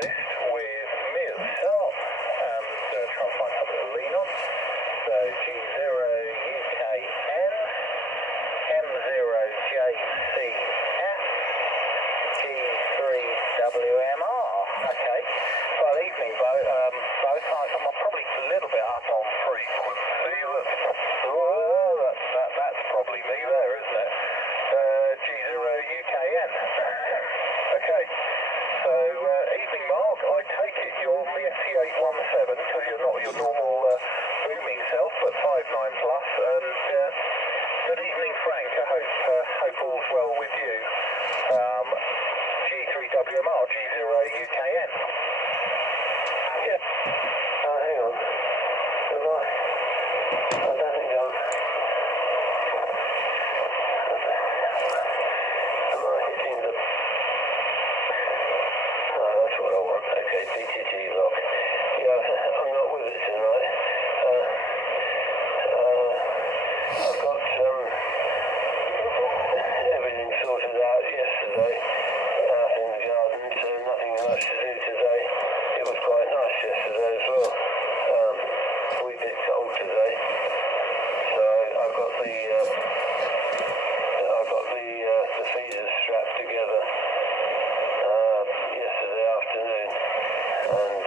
list with Ms. Salt and try and find something to lean on. So G0UKN, M0JCF, G3WMR. Okay. Well, evening, both. I'm probably a little bit up on frequency. That's probably me there, isn't it? G0UKN. Okay. So, evening, Mark. I take it you're on the FT-817 because you're not your normal booming self, but 59 plus. And good evening, Frank. I hope all's well with you. G3WMR, G0UKN. Yeah. Hang on. I don't think I'm... Am I hitting the... Oh, that's what I want. Okay, PTT lock. Yeah, I'm not with it tonight. I've got everything sorted out yesterday out in the garden, so nothing much to do today. It was quite nice yesterday as well. We bit cold today, so I've got the feeders strapped together yesterday afternoon, and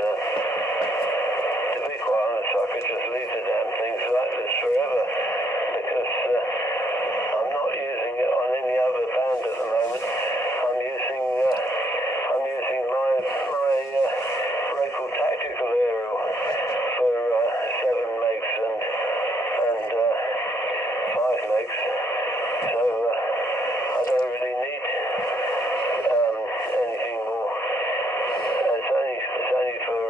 to be quite honest, I could just leave the damn things like this forever because I'm not using it on any other band at the moment. I'm using my local tactical aerial for 7 megs and 5 megs. So I don't really need anything more. It's only for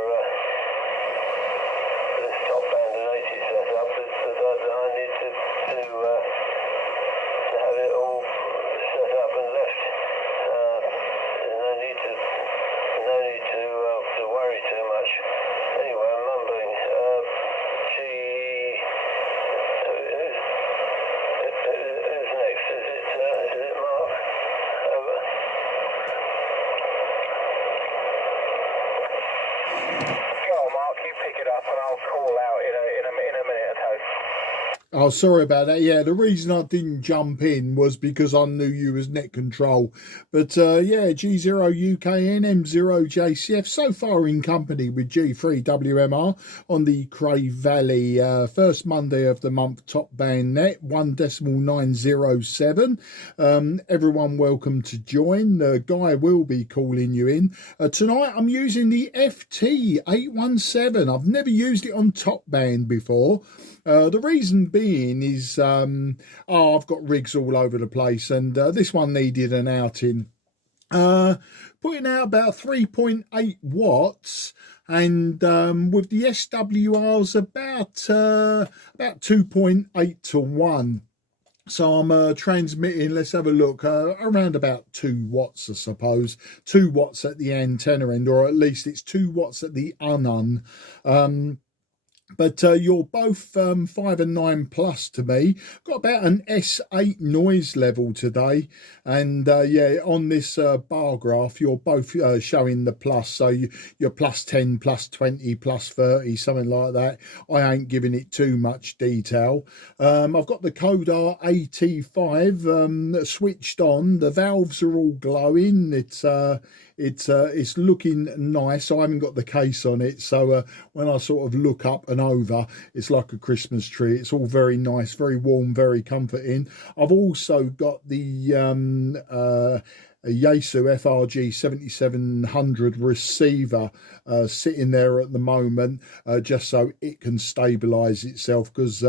this top band and 80 setup that I need to have it all set up and left. There's no need to worry too much. Anyway, I'm mumbling. Who's next? Is it Mark? Over. Go on, Mark. You pick it up, and I'll call out in a minute or two. Oh, sorry about that. Yeah, the reason I didn't jump in was because I knew you was net control. But yeah, G0UKN, M0JCF, so far in company with G3WMR on the Cray Valley, first Monday of the month, top band net, 1.907. Everyone welcome to join. The guy will be calling you in. Tonight I'm using the FT-817. I've never used it on top band before. The reason being is I've got rigs all over the place, and this one needed an outing. Putting out about 3.8 watts, and with the SWRs about 2.8 to 1. So I'm transmitting, let's have a look, around about 2 watts, I suppose. 2 watts at the antenna end, or at least it's 2 watts at the un. But you're both 5 and 9 plus to me. Got about an S8 noise level today, and yeah, on this bar graph you're both showing the plus, so you're plus 10, plus 20, plus 30, something like that. I ain't giving it too much detail. I've got the Codar AT5 switched on. The valves are all glowing. It's looking nice. I haven't got the case on it, so when I sort of look up and over, it's like a Christmas tree. It's all very nice, very warm, very comforting. I've also got the Yaesu FRG 7700 receiver sitting there at the moment, just so it can stabilize itself, because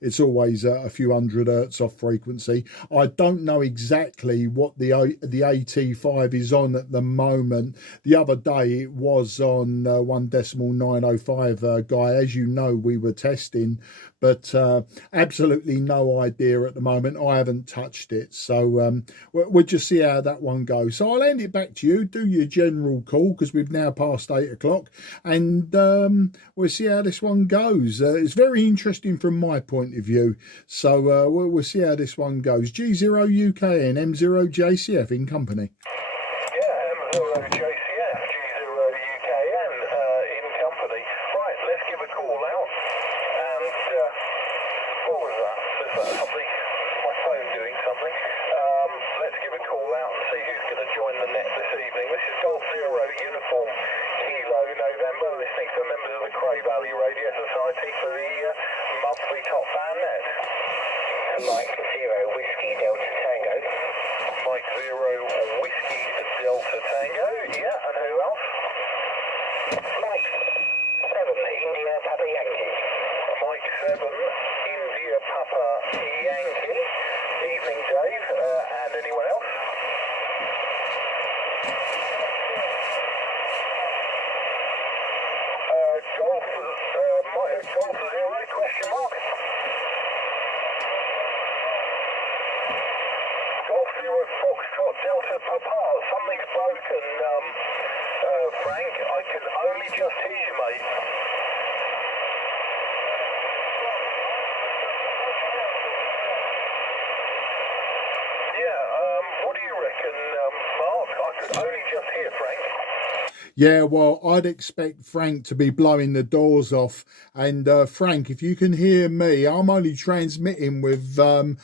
it's always a few hundred hertz off frequency. I don't know exactly what the AT5 is on at the moment. The other day it was on 1.905 guy, as you know, we were testing, but absolutely no idea at the moment. I haven't touched it, so we'll just see how that one goes. So I'll hand it back to you. Do your general call, because we've now passed 8 o'clock, and we'll see how this one goes. It's very interesting from my point of view, so we'll see how this one goes. G0UKN, M0JCF in company. Yeah, M0JCF, G0UKN. join the net this evening. This is Golf Zero, Uniform Kilo November, listening to members of the Cray Valley Radio Society for the monthly Top Fan Net. Mike Zero, Whiskey Delta Tango. Mike Zero, Whiskey Delta Tango, yeah, and who else? Mike 7, India Papa Yankee. Mike 7, India Papa Yankee. Evening, Dave, and anyone else? Golf Zero, question mark? Golf Zero, Foxtrot Delta Papa, something's broken, Frank, I can only just hear you, mate. What do you reckon, Mark? I could only just hear Frank. Yeah, well, I'd expect Frank to be blowing the doors off. And Frank, if you can hear me, I'm only transmitting with 4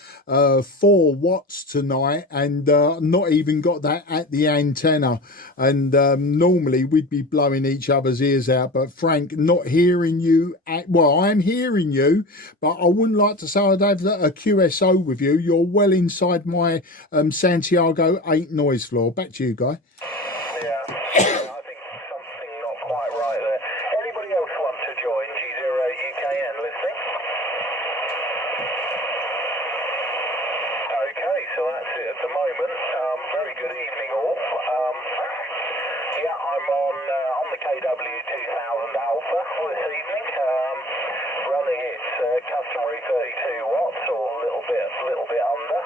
watts tonight, and not even got that at the antenna. And normally we'd be blowing each other's ears out. But Frank, not hearing you. Well, I'm hearing you, but I wouldn't like to say I'd have a QSO with you. You're well inside my Santiago 8 noise floor. Back to you, Guy. So that's it at the moment. Very good evening all. Yeah, I'm on the KW2000 Alpha this evening, running its customary 32 watts or a little bit under.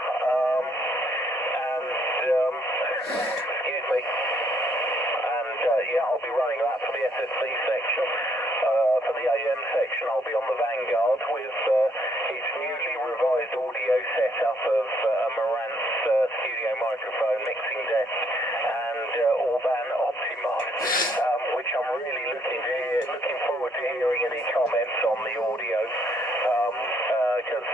Excuse me. And yeah, I'll be running that for the SSB section. For the AM section, I'll be on the Vanguard with its newly revised audio setup of a Marantz studio microphone, mixing desk, and Orban Optima, which I'm really looking forward to hearing any comments on the audio. Because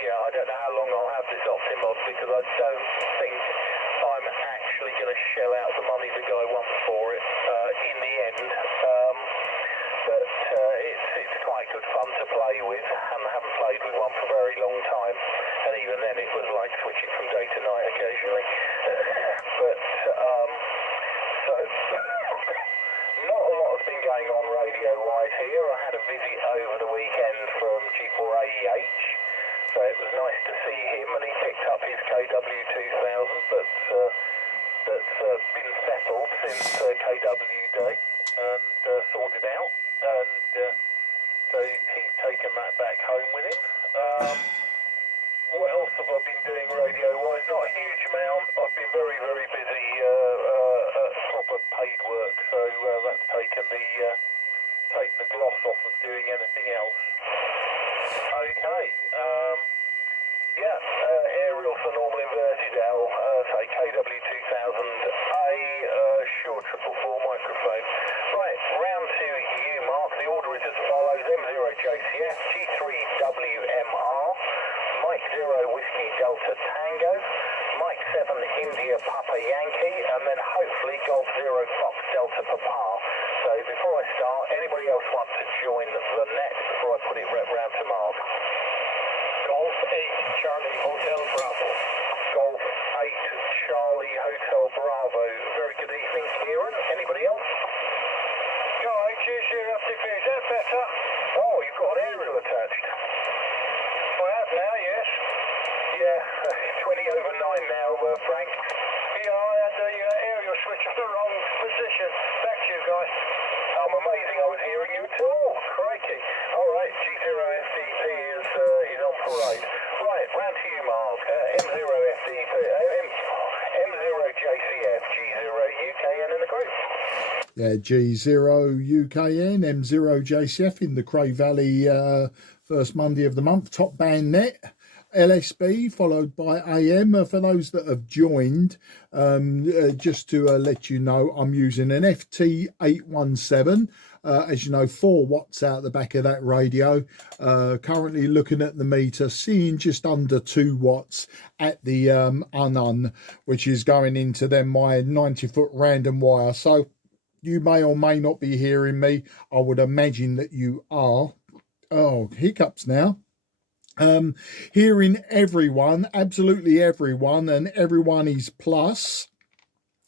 yeah, I don't know how long I'll have this Optimod, because I don't think I'm actually going to shell out the money the guy wants for it in the end. But it's quite good fun to play with, and I haven't played with one for a very long time, and even then it was like switching from day to night occasionally. But so not a lot has been going on radio-wise here. I had a visit over the weekend from G4AEH, so it was nice to see him, and he picked up his KW2000 that's been settled since KW Day and sorted out. And so he's taken that back home with him. What else have I been doing radio-wise? Not a huge amount. I've been very, very busy at proper paid work, so that's taken the gloss off of doing anything else. Okay. Yeah, aerial for normal inverted L, say KW2000A, Shure 444 microphone. Right, round to you, Mark. The order is as follows: M0JCF, G3WMR, Mike 0 Whiskey Delta Tango, Mike 7 India Papa Yankee, and then hopefully Golf 0 Fox Delta Papa. So before I start, anybody else want to join the net before I put it round to Mark? Golf 8 Charlie Hotel Bravo. Golf 8 Charlie Hotel Bravo. Very good evening, Kieran. Anybody else? Go on, choose your FT5. Is that better? Oh, you've got an aerial attached. I have now, yes. Yeah, 20 over 9 now, Frank. Yeah, I had the aerial switch on the wrong position. Back to you, guys. I'm amazing I was hearing you at all. Crikey. All right, G0FDP is on parade. Right, round to you, Mark. M0FDP, M0JCF, G0UKN in the group. Yeah, G0UKN, M0JCF in the Cray Valley first Monday of the month, Top Band Net. LSB followed by AM. For those that have joined, just to let you know, I'm using an FT-817. As you know, 4 watts out the back of that radio. Currently looking at the meter, seeing just under 2 watts at the unun, which is going into then my 90-foot random wire. So you may or may not be hearing me. I would imagine that you are. Oh, hiccups now. Hearing everyone, absolutely everyone, and everyone is plus.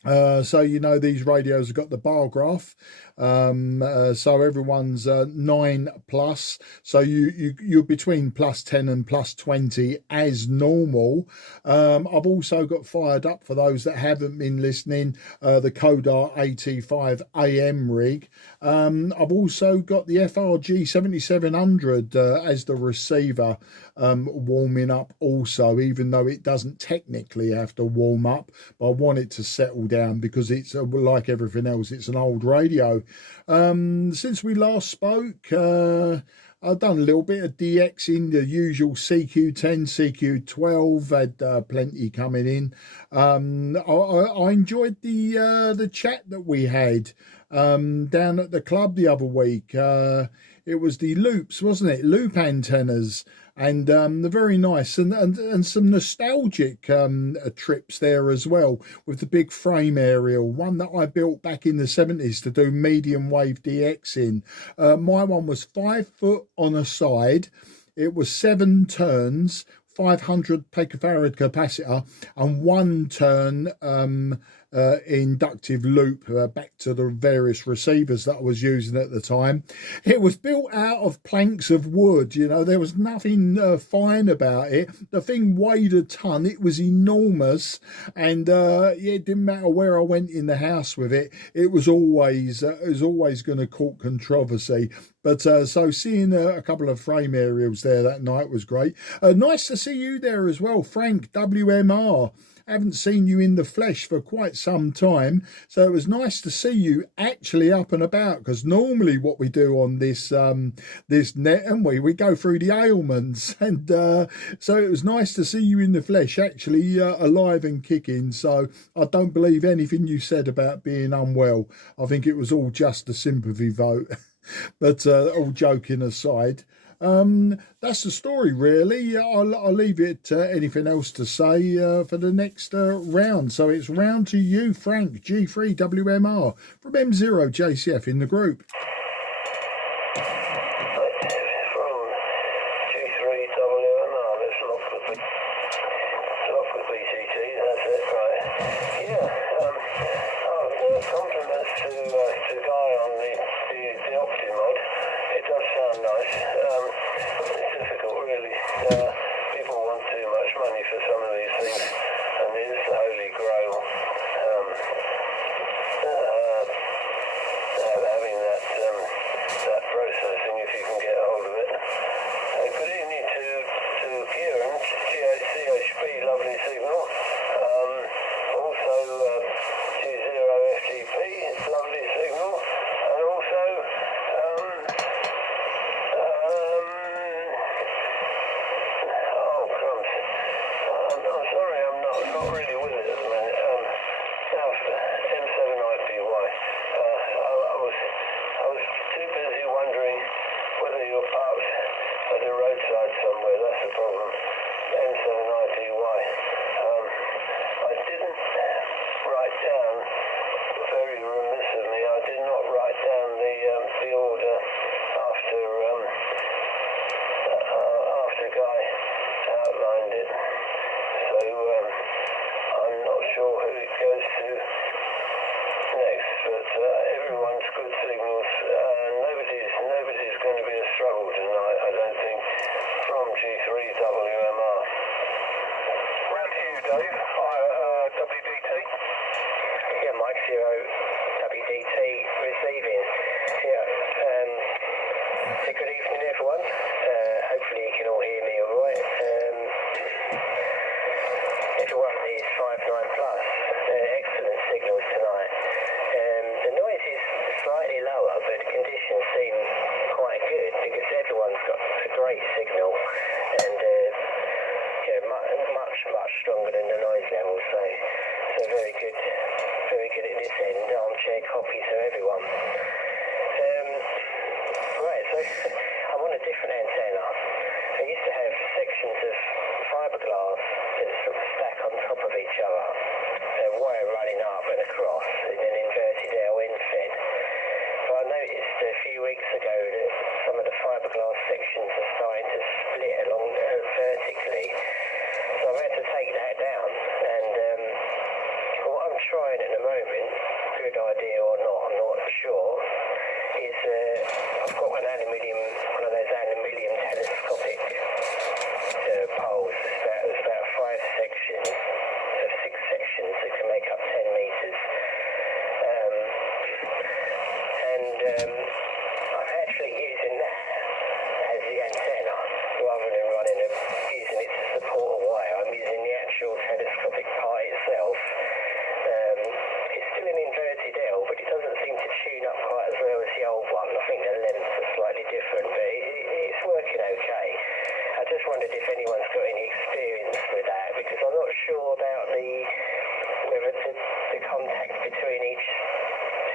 So you know these radios have got the bar graph, so everyone's 9 plus, so you're between plus 10 and plus 20 as normal. I've also got fired up, for those that haven't been listening, the Codar AT5 AM rig. I've also got the FRG 7700 as the receiver, warming up also, even though it doesn't technically have to warm up, but I want it to settle down because it's like everything else, it's an old radio. Since we last spoke, I've done a little bit of DXing, the usual CQ10, CQ12, had plenty coming in. I enjoyed the chat that we had down at the club the other week. It was the loops, wasn't it? Loop antennas. And they're very nice, and some nostalgic trips there as well, with the big frame aerial, one that I built back in the 70s to do medium wave DX in. My one was 5 foot on a side. It was 7 turns, 500 picofarad capacitor, and 1 turn inductive loop back to the various receivers that I was using at the time. It was built out of planks of wood, you know, there was nothing fine about it. The thing weighed a ton, it was enormous, and yeah, it didn't matter where I went in the house with it, it was always going to cause controversy. But so seeing a couple of frame aerials there that night was great. Nice to see you there as well, Frank, WMR. Haven't seen you in the flesh for quite some time, so it was nice to see you actually up and about, because normally what we do on this this net, and we go through the ailments, and so it was nice to see you in the flesh, actually alive and kicking. So I don't believe anything you said about being unwell. I think it was all just a sympathy vote. But all joking aside, that's the story really. I'll leave it anything else to say for the next round. So it's round to you, Frank, G3WMR from M0 JCF in the group. copy to everyone. Right, so I'm on a different antenna. I used to have sections of fiberglass that sort of stack on top of each other, wire running up and across in an inverted L end-fed. But I noticed a few weeks ago that some of the fiberglass sections are starting to split along vertically, so I've had to take that down. And what I'm trying at the moment, good idea or not, I'm not sure, is I've got one of those aluminium telescopic poles. There's about 5 sections, 6 sections that can make up 10 metres. I'm actually using that as the antenna rather than using it to support a wire. I'm using the actual telescopic part itself. It's still an inverted L, but it doesn't seem to tune up quite as well as the old one. I think the lengths are slightly different, but it's working okay. I just wondered if anyone's got any experience with that, because I'm not sure about whether the contact between each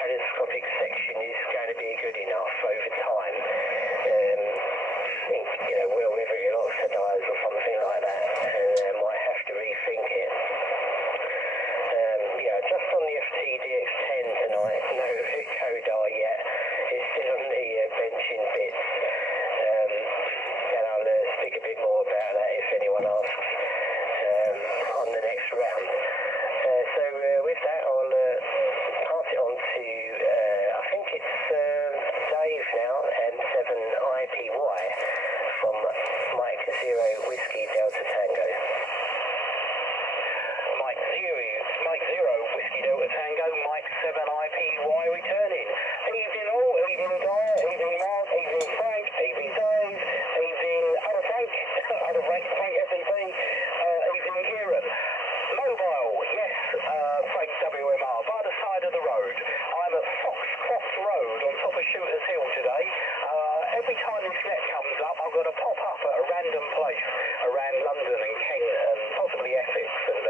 telescopic section is going to be good enough over time. I think, whether it'll oxidize or something like that, and might have to rethink it. Just on the FT-817 tonight, no Codar yet. It's still on the benching bits. And I'll speak a bit more about that if anyone asks on the next round. So with that, I'll pass it on to, I think it's Dave now, and 7IPY from Mike 0 Whiskey Delta Tango. Mike 0 Whiskey Delta Tango, Mike 7IPY returning. Evening all, evening Guy, evening Mark, evening Frank, evening Dave, evening other Frank, Frank FTP, evening Kieran. Mobile, yes, Frank WMR, by the side of the road. I'm at Foxcroft Road on top of Shooters Hill today. Every time this net comes up, I've got to pop up at a random place around London and Kent and possibly Essex and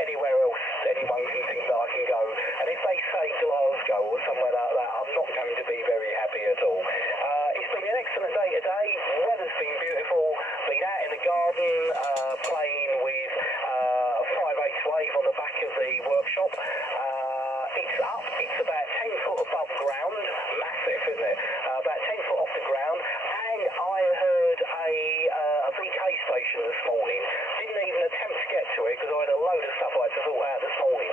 anywhere else anyone can think that I can go. And if they say Glasgow or somewhere like that, I'm not going to be very happy at all. It's been an excellent day today. Weather's been beautiful. Been out in the garden playing with a 5/8 wave on the back of the workshop. It's up. It's about 10 foot above ground. Massive, isn't it? About 10 foot off the ground. And I heard a VK station this morning. Didn't even attempt to get to it because I had a load of stuff I had to sort out this morning.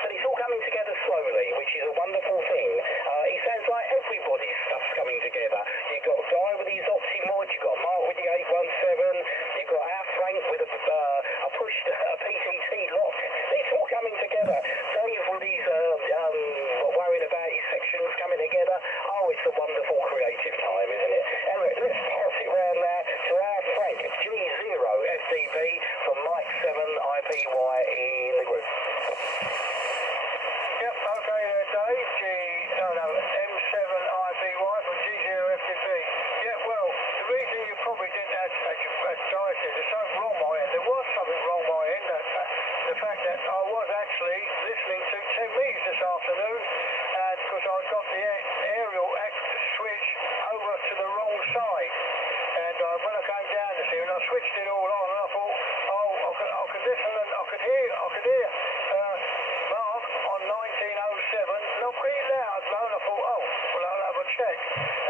But it's all coming together slowly, which is a wonderful thing. It sounds like everybody's stuff's coming together. You've got Guy with his Optimod, you've got Mark with the 817, you've got our Frank with a pushed PTT lock. It's all coming together. Dave with his worrying about his sections coming together. Oh, it's a wonderful creative time, isn't it? Anyway, let's pass it round now to our Frank, G0 FDB from Mike 7IPY in the group. Yep, okay there, Dave. M7IPY from G0FTP. Yeah, well, the reason you probably didn't as Di said, there's something wrong my end. There was something wrong my end. The fact that I was actually listening to 10 meters this afternoon, and because I got the aerial switch over to the wrong side. And when I came down this evening, I switched it all on, and I thought, I could listen and I could hear Mark on 1907, not pretty loud, though, and I thought, well, I'll have a check.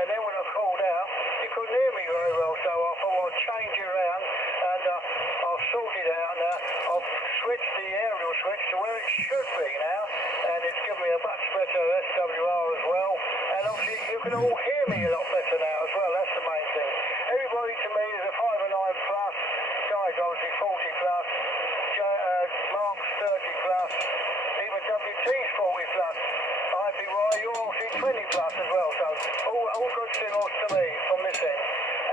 And then when I called out, he couldn't hear me very well, so I thought I'd change it around, and I'll sort it out now. I've switched the aerial switch to where it should be now, and it's given me a much better SWR as well. And obviously, you can all hear me a lot better now as well, that's the main thing. Everybody to me is a 5 and 9 plus, Guy's obviously 40 plus, Mark's 30 plus, even WT's 40 plus, IPY, you're obviously 20 plus as well, so all good signals to me from this end,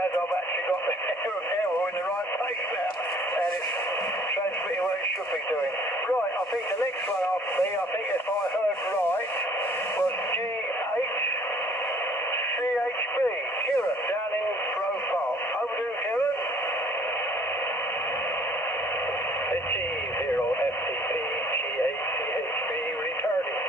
as I've actually got the arrow in the right place now, and it's transmitting what it should be doing. Right, I think the next one after me, I think if I heard right, was G8CHB, Kieran, down in Grove Park. Over to you, Kieran. G0 FTP G8CHB returning.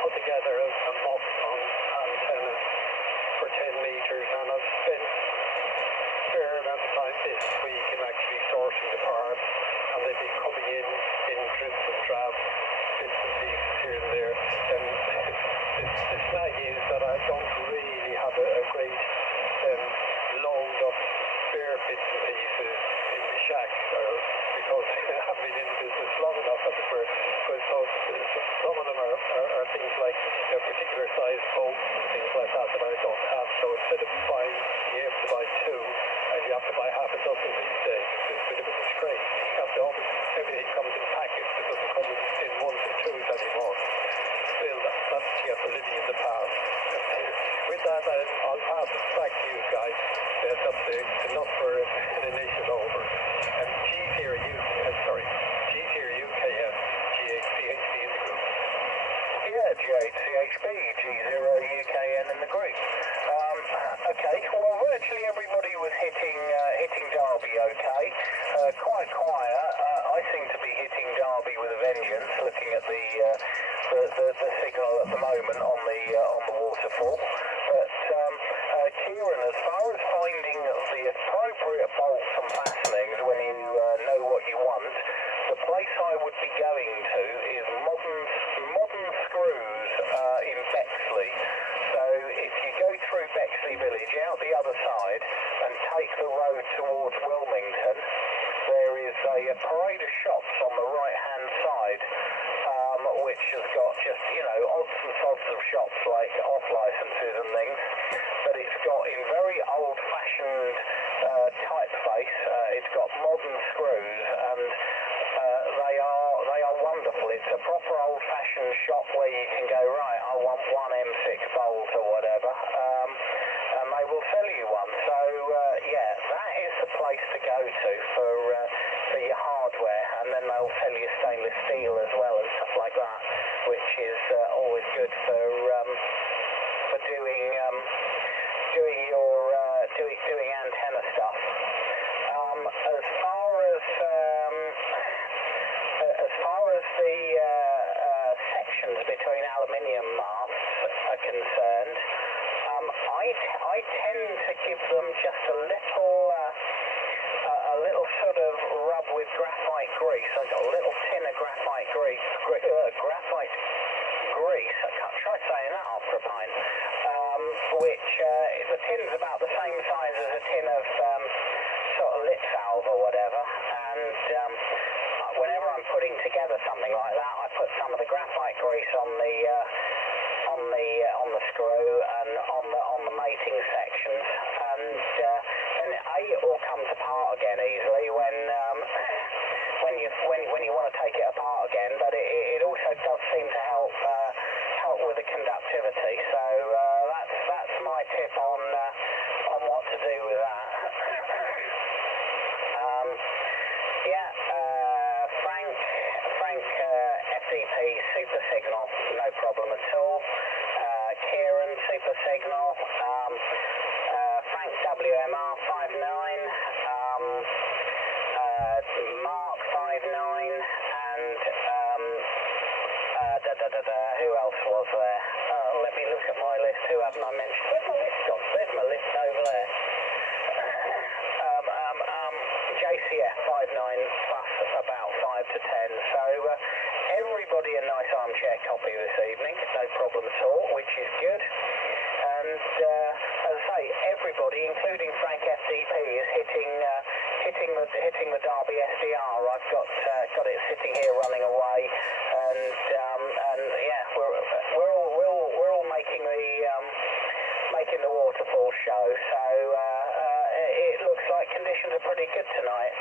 put together a mock on antenna for 10 metres, and I've spent a fair amount of time this week in actually sourcing the parts, and they've been coming in drips and drabs, bits and pieces here and there. And the snag is that I don't really have a great load of spare bits and pieces in the shack, because I've been in business long enough, as it were. So some of them are things like a particular size bolts and things like that I don't have. So instead of buying, you have to buy two, and you have to buy half a dozen these days. It's a bit of a disgrace. You have to always, everything comes in packets. It doesn't come in ones and twos anymore. Still, that's you have to living in the past. With that, I'll pass it back to you guys. That's enough for an initial over. And G's here, G's here, UKM, GHCHB in the group. Yeah, GHCHB, G0UKN in the group. Okay, well, virtually everybody was hitting Derby okay. Quite quiet. I seem to be hitting Derby with a vengeance, looking at the signal at the moment on the waterfall. But Kieran, as far as finding the appropriate bolts and fastenings when you know what you want, the place I would be going to is modern screws in Bexley. So if you go through Bexley Village out the other side and take the road towards Wilmington, there is a parade of shops on the right hand side, which has got just, odds and sods of shops like off licenses and things, but it's got in very old fashioned typeface, it's got modern screws, and they are wonderful. It's a proper old fashioned shop where you can go, right, I want one M6 bolt or whatever, and they will sell you one. So yeah, that is the place to go to for your hardware, and then they'll sell you stainless steel as well and stuff like that, which is always good for doing antenna stuff. As far as the sections between aluminium masts are concerned, I tend to give them just a little sort of rub with graphite grease. I've got a little tin of graphite grease. I can't try saying that after a pint. Which the tin's about the same size as a tin of sort of lip salve or whatever, and whenever I'm putting together something like that, I put some of the graphite grease on the screw and on the mating sections, and it all comes apart again easily when you want to take it apart again, but it also does seem to help with the conductivity. So that's my tip on what to do with that. Frank FDP super signal, no problem at all. Kieran super signal. Frank WMR 59. Mark 59, and who else was there? Let me look at my list. Who haven't I mentioned? Where's my list gone? There's my list over there. JCF 59 plus about 5 to 10. So everybody a nice armchair copy this evening, no problem at all, which is good. And as I say, everybody, including Frank FDP, is hitting the Derby SDR. I've got it sitting here running away, and yeah, we're all making the waterfall show. So it looks like conditions are pretty good tonight.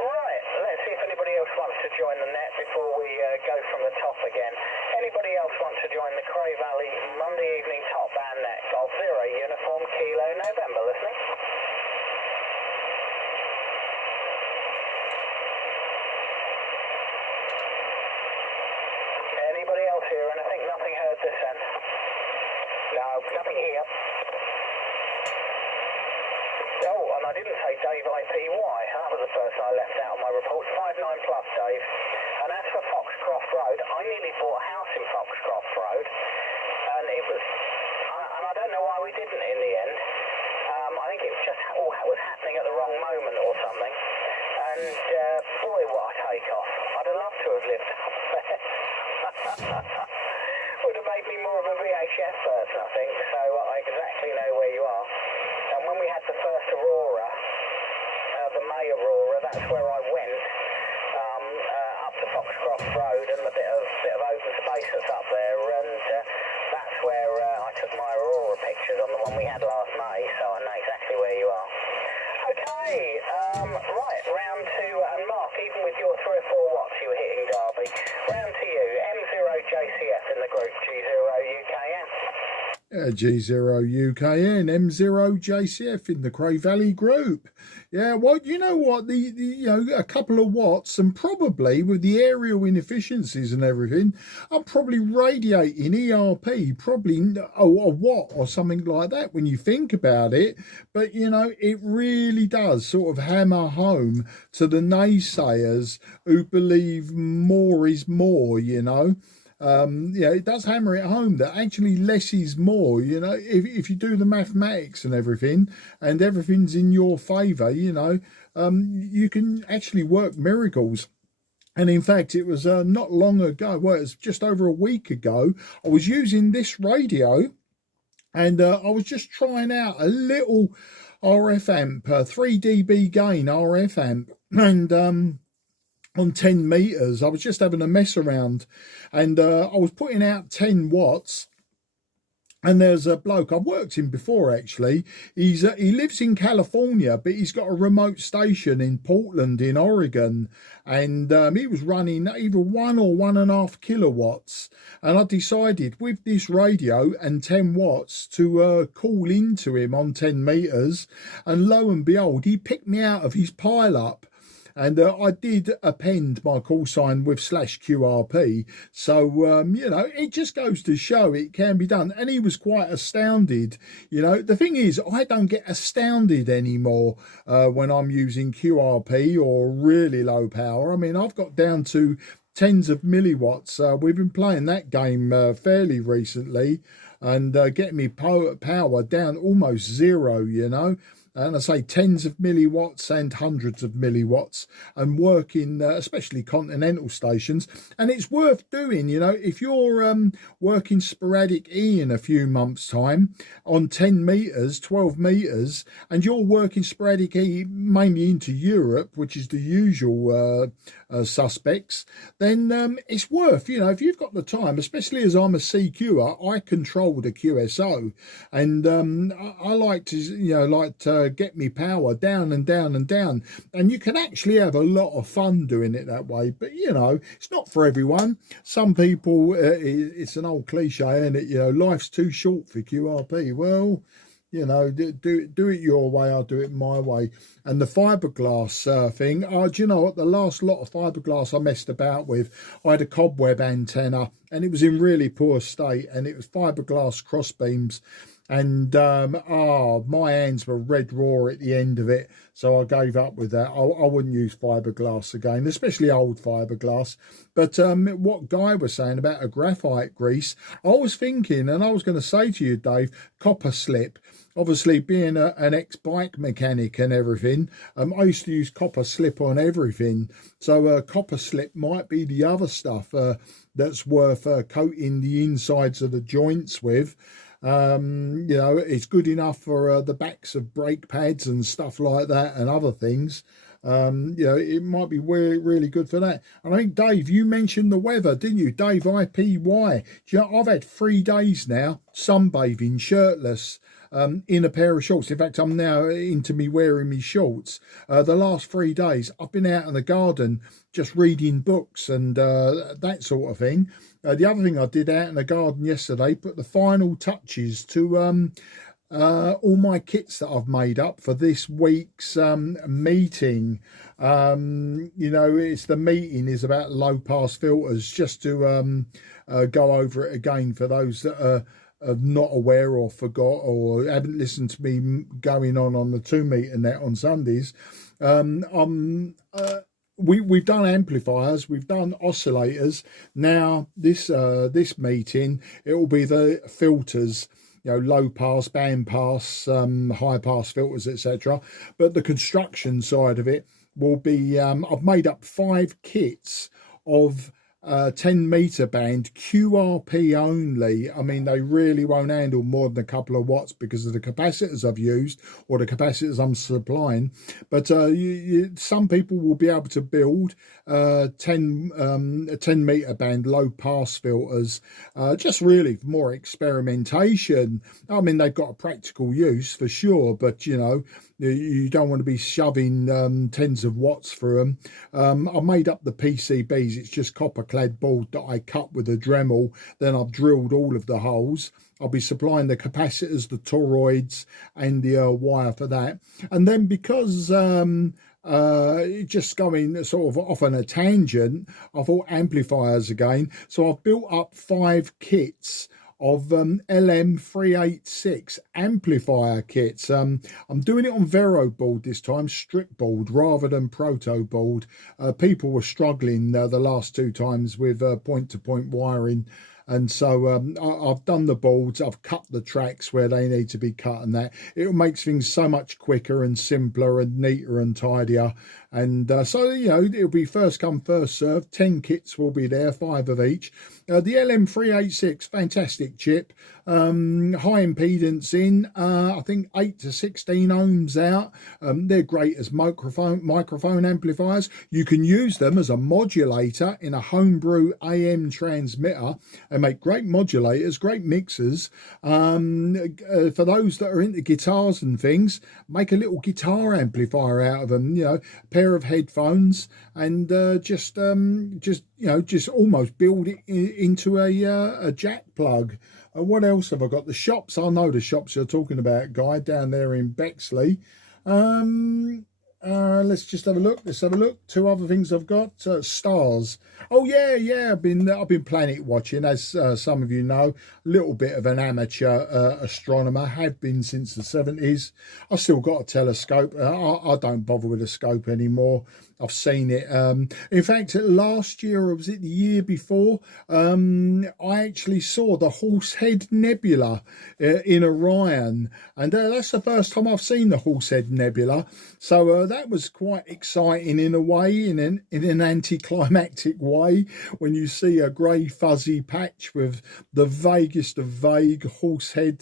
Right, let's see if anybody else wants to join the net before we go from the top again. Anybody else want to join the Cray Valley Monday evening top band net? Golf 0 Uniform Kilo November, listening. Anybody else here? Anything? Nothing heard this end? No, nothing here. Oh, and I didn't say Dave IPY. That was the person I left out of my reports. 59 plus, Dave. And and as for Foxcroft Road, I nearly bought a house in Foxcroft Road, and it was, and I don't know why we didn't in the end. I think it was just all was happening at the wrong moment or something. And boy, what a takeoff! I'd have loved to have lived up there. Would have made me more of a VHF person, I think. So I exactly know where you are. And when we had the first Aurora, the May Aurora, that's where I went. Up to Foxcroft Road and the bit of open space that's up there, and that's where I took my Aurora pictures on the one we had last May, so I know exactly where you are. Okay, right, round two, and Mark, even with your 3 or 4 watts you were hitting Derby, round to you, M0JCF in the group, G0UKN. G0UKN, M0JCF in the Cray Valley group. Yeah, well, you know what, a couple of watts, and probably with the aerial inefficiencies and everything, I'm probably radiating ERP, probably a watt or something like that when you think about it. But, it really does sort of hammer home to the naysayers who believe more is more, it does hammer it home that actually less is more. If you do the mathematics and everything's in your favour, you can actually work miracles. And in fact, it was not long ago, well, it was just over a week ago, I was using this radio, and I was just trying out a little RF amp, 3 dB gain RF amp, and on 10 meters, I was just having a mess around, and I was putting out 10 watts. And there's a bloke, I've worked him before actually. He lives in California, but he's got a remote station in Portland in Oregon, and he was running either 1 or 1.5 kilowatts. And I decided with this radio and 10 watts to call into him on 10 meters, and lo and behold, he picked me out of his pile up. And I did append my call sign with /QRP. So, it just goes to show it can be done. And he was quite astounded. The thing is, I don't get astounded anymore when I'm using QRP or really low power. I mean, I've got down to tens of milliwatts. We've been playing that game fairly recently, and getting me power down almost zero, and I say tens of milliwatts and hundreds of milliwatts, and working especially continental stations. And it's worth doing, if you're working sporadic E in a few months' time on 10 meters, 12 meters, and you're working sporadic E mainly into Europe, which is the usual suspects, then it's worth, if you've got the time, especially as I'm a CQer, I control the QSO, and I like to get me power down and down and down, and you can actually have a lot of fun doing it that way. But it's not for everyone. Some people, it's an old cliche, isn't it? Life's too short for QRP. Well, do it your way, I'll do it my way. And the fiberglass thing, do you know what, the last lot of fiberglass I messed about with, I had a cobweb antenna, and it was in really poor state, and it was fiberglass cross beams, and my hands were red raw at the end of it, so I gave up with that. I wouldn't use fiberglass again, especially old fiberglass. But what Guy was saying about a graphite grease, I was thinking, and I was going to say to you, Dave, copper slip. Obviously, being an ex-bike mechanic and everything, I used to use copper slip on everything. So copper slip might be the other stuff that's worth coating the insides of the joints with. It's good enough for the backs of brake pads and stuff like that, and other things. It might be really good for that. And I think, Dave, you mentioned the weather, didn't you? Dave IPY. I've had 3 days now sunbathing shirtless, in a pair of shorts. In fact, I'm now into me wearing me shorts. The last 3 days, I've been out in the garden just reading books and that sort of thing. The other thing I did out in the garden yesterday, put the final touches to all my kits that I've made up for this week's meeting. It's the meeting is about low pass filters, just to go over it again for those that are not aware or forgot or haven't listened to me going on the 2 meter net on Sundays. we've done amplifiers, we've done oscillators. Now this meeting, it will be the filters, you know, low pass, band pass, high pass filters, etc. But the construction side of it will be, I've made up 5 kits of 10-meter band QRP only. I mean, they really won't handle more than a couple of watts because of the capacitors I've used or the capacitors I'm supplying. But some people will be able to build 10-meter band low pass filters, just really for more experimentation. I mean, they've got a practical use for sure, but you know, you don't want to be shoving tens of watts through them. I made up the PCBs. It's just copper clad board that I cut with a Dremel. Then I've drilled all of the holes. I'll be supplying the capacitors, the toroids, and the wire for that. And then because just going sort of off on a tangent, I thought amplifiers again. So I've built up 5 kits of LM386 amplifier kits. I'm doing it on Vero board this time, strip board rather than proto board. People were struggling the last 2 times with point-to-point wiring, and so I've done the boards, I've cut the tracks where they need to be cut, and that it makes things so much quicker and simpler and neater and tidier. And so, you know, it'll be first come first served. 10 kits will be there, 5 of each. The LM386, fantastic chip, high impedance in, I think 8 to 16 ohms out. They're great as microphone amplifiers. You can use them as a modulator in a homebrew AM transmitter and make great modulators, great mixers. For those that are into guitars and things, make a little guitar amplifier out of them, you know, a pair of headphones, and just almost build it into a jack plug. What else have I got? The shops, I know the shops you're talking about, Guy, down there in Bexley. Let's just have a look. Let's have a look. 2 other things I've got. Stars. Oh yeah. I've been planet watching, as some of you know. A little bit of an amateur astronomer. Have been since the 70s. I've still got a telescope. I don't bother with a scope anymore. I've seen it. In fact, last year, or was it the year before, I actually saw the Horsehead Nebula in Orion, and that's the first time I've seen the Horsehead Nebula. So that was quite exciting in a way, in an anticlimactic way, when you see a grey fuzzy patch with the vaguest of vague horsehead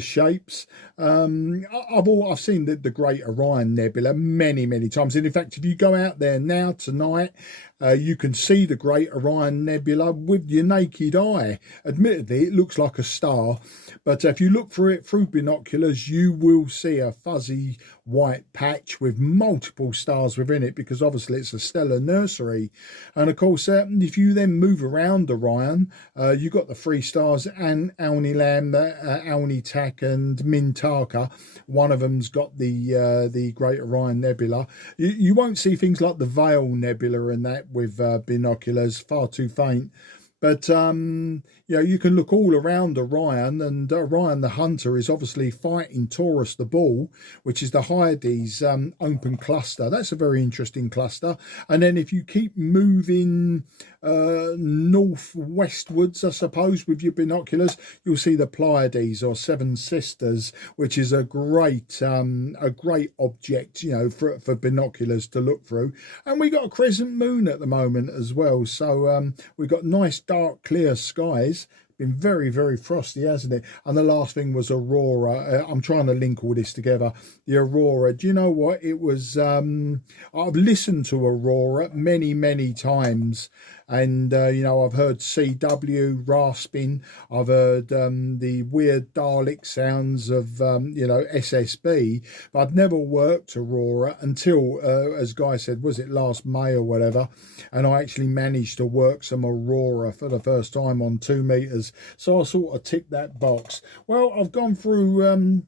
shapes. I've seen the Great Orion Nebula many times, and in fact, if you go out there now tonight, you can see the Great Orion Nebula with your naked eye. Admittedly, it looks like a star, but if you look for it through binoculars, you will see a fuzzy white patch with multiple stars within it, because obviously it's a stellar nursery. And of course, if you then move around Orion, you've got the 3 stars, and Alnilam, Alnitak and Mintaka. One of them's got the Great Orion Nebula. You won't see things like the Veil Nebula and that with binoculars, far too faint. But you can look all around Orion, and Orion the Hunter is obviously fighting Taurus the Bull, which is the Hyades open cluster. That's a very interesting cluster. And then if you keep moving northwestwards, I suppose, with your binoculars, you'll see the Pleiades, or 7 Sisters, which is a great object, you know, for binoculars to look through. And we got a crescent moon at the moment as well, so we've got nice dark clear skies. Been very frosty, hasn't it? And the last thing was Aurora. I'm trying to link all this together. The Aurora, do you know what it was? I've listened to Aurora many times, and I've heard CW rasping, I've heard the weird Dalek sounds of SSB, but I've never worked Aurora until as Guy said, was it last May or whatever, and I actually managed to work some Aurora for the first time on 2 meters. So I sort of ticked that box. Well, I've gone through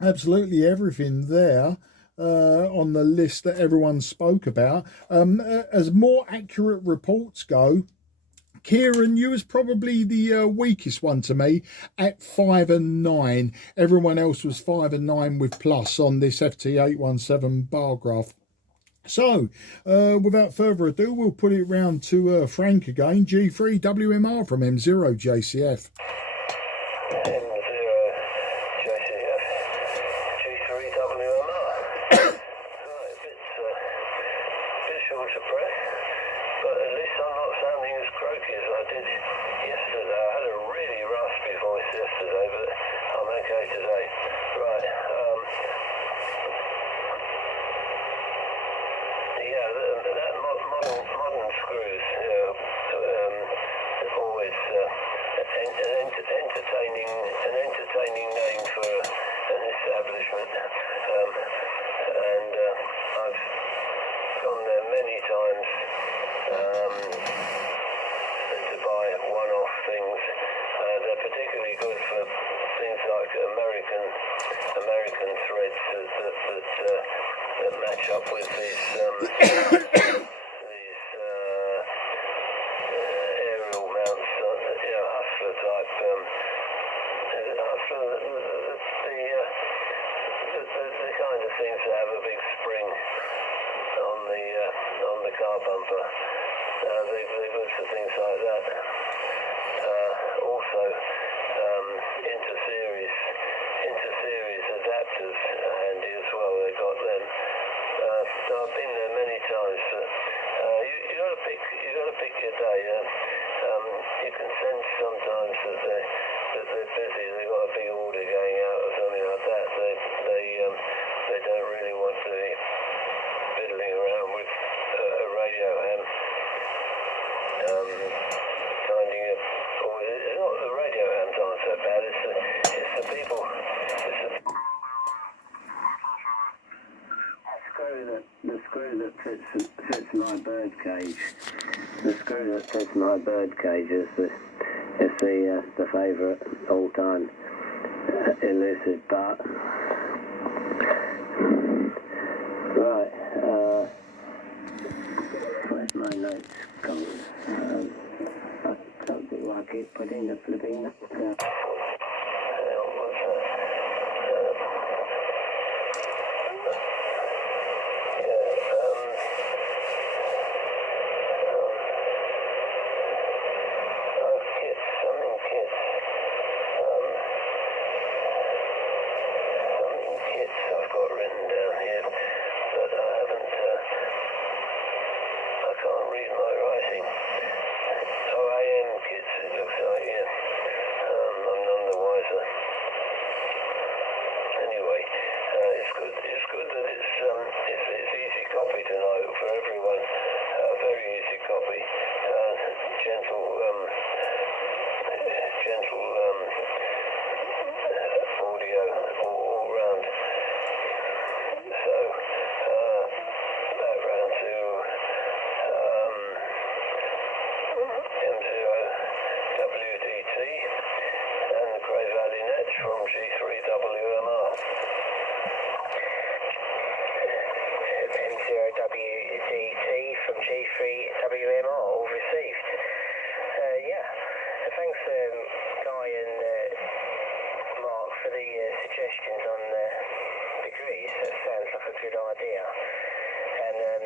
absolutely everything there on the list that everyone spoke about. As more accurate reports go, Kieran, you was probably the weakest one to me at 5 and 9. Everyone else was 5 and 9 with plus on this FT-817 bar graph. So, without further ado, we'll put it round to Frank again, G3 WMR from M0 JCF. M0 JCF, G3 WMR. Right, a bit short of breath, but at least I'm not sounding as croaky as I did yesterday. I had a really raspy voice yesterday, but I'm okay today. Right, yeah, that modern screws, you know, always an entertaining name for an establishment, and I've gone there many times to buy one-off things. They're particularly good for things like American threads that match up with these aerial mounts, you know, Hustler type. The kind of things that have a big spring on the car bumper. They're good for things like that. Also, inter-series adapters are handy as well. They got them. So I've been there many times. You got to pick your day. You can sense sometimes that they're busy. They've got a big order going out or something like that. They don't really want to be fiddling around with a radio ham. Finding a, or it's not the radio hams aren't so bad. It's the people. The screw that fits my bird cage. The screw that fits my bird cage is the favourite all-time elusive part. Right. Where's my notes gone? I don't think I keep putting the flipping notes down. From G3WMR. M0WDT from G3WMR, all received. Yeah, thanks Guy and Mark for the suggestions on degrees. That sounds like a good idea. And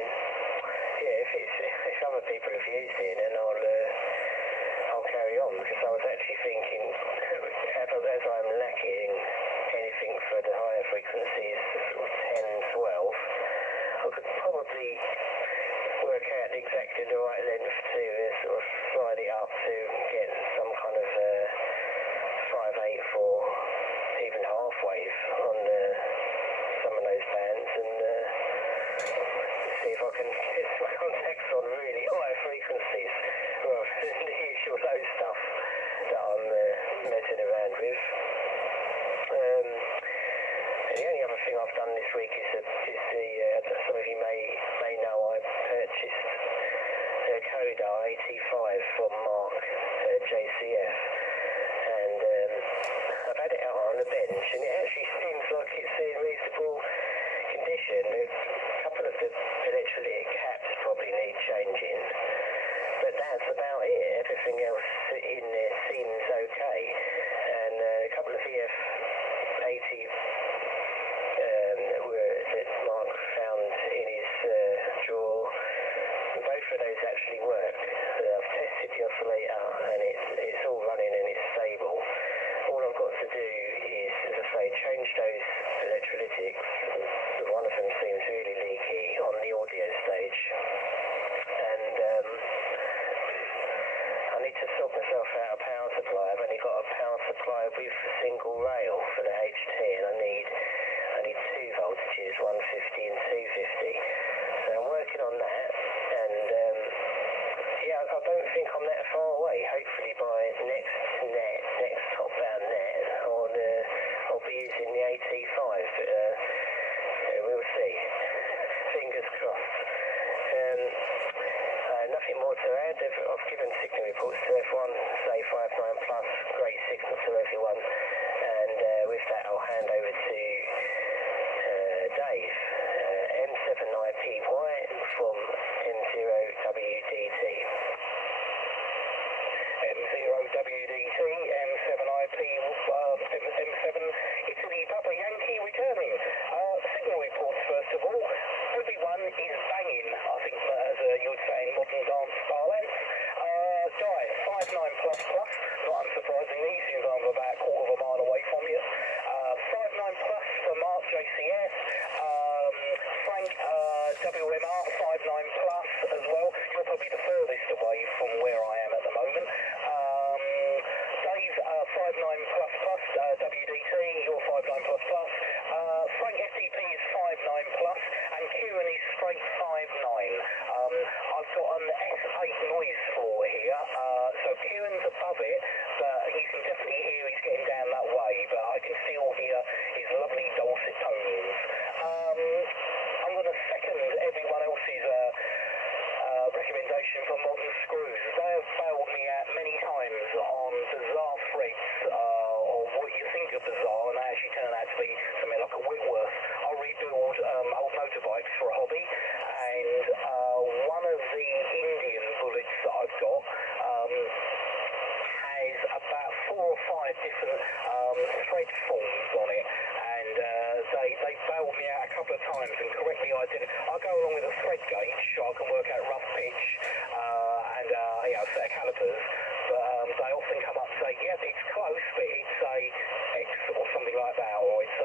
yeah, if other people have used it, then I'll carry on, because I was actually thinking, as I'm lacking anything for the higher frequencies, sort of 10, 12, I could probably work out exactly the right length to sort of slide it up to get some kind of 5/8 for even half wave on some of those bands, and see if I can get some contacts on really high frequencies rather than the usual low stuff that I'm messing around with. And the only other thing I've done this week is some of you may know, I purchased a Codar AT5 from Mark JCF, and I've had it out on the bench, and it actually seems like it's in reasonable condition. A couple of the electrolytic caps probably need changing, but that's about it. Everything else in there seems okay, and a couple of EF80 that Mark found in his actually work. I've tested the oscillator and it's all running and it's stable. All I've got to do is, as I say, change those electrolytics. One of them seems really leaky on the audio stage, and I need to sort myself out a power supply. I've only got a power supply with a single rail for the HT, and I need 2 voltages, 150 and 250. So I'm working on that, and yeah, I don't think I'm that far away. Hopefully by next top-down net, I'll be using the AT5, but we'll see. Fingers crossed. Nothing more to add. I've given signal reports to everyone, say 59 plus, great signal to everyone, and with that I'll hand over to Dave, M7IPY from M0WDT. M0WDT, M7IP, M7 Italy Papa Yankee returning. Signal reports first of all. Everyone is banging, I think, as you would say in modern dance parlance. Dive 59 plus plus, not unsurprisingly, since I'm about a quarter of a mile away from you. 59 plus for Mark JCS. Frank WMR 59 plus as well. You're probably the furthest away from where I am at the moment. Dave 59 plus plus WDT, you're 59 plus plus. Frank FTP is 59 plus, and Kieran is straight 59. I've got an S8 noise floor here, so Kieran's above it, but you can definitely hear he's getting down that way, but I can still hear his lovely dulcet tones. I'm going to second everyone else's recommendation for modern screws. They have bailed me out many times on bizarre threads, or what you think of bizarre, and they actually turn out to be something like a Whitworth. I rebuild old motorbikes for a hobby, and one of the Indian bullets that I've got has about 4 or 5 different thread forms on it, and they bailed me out a couple of times and correctly I go along with a thread gauge so I can work out rough pitch and a set of calipers, but they often come up and say, yeah, it's close, but it's a X or something like that, or it's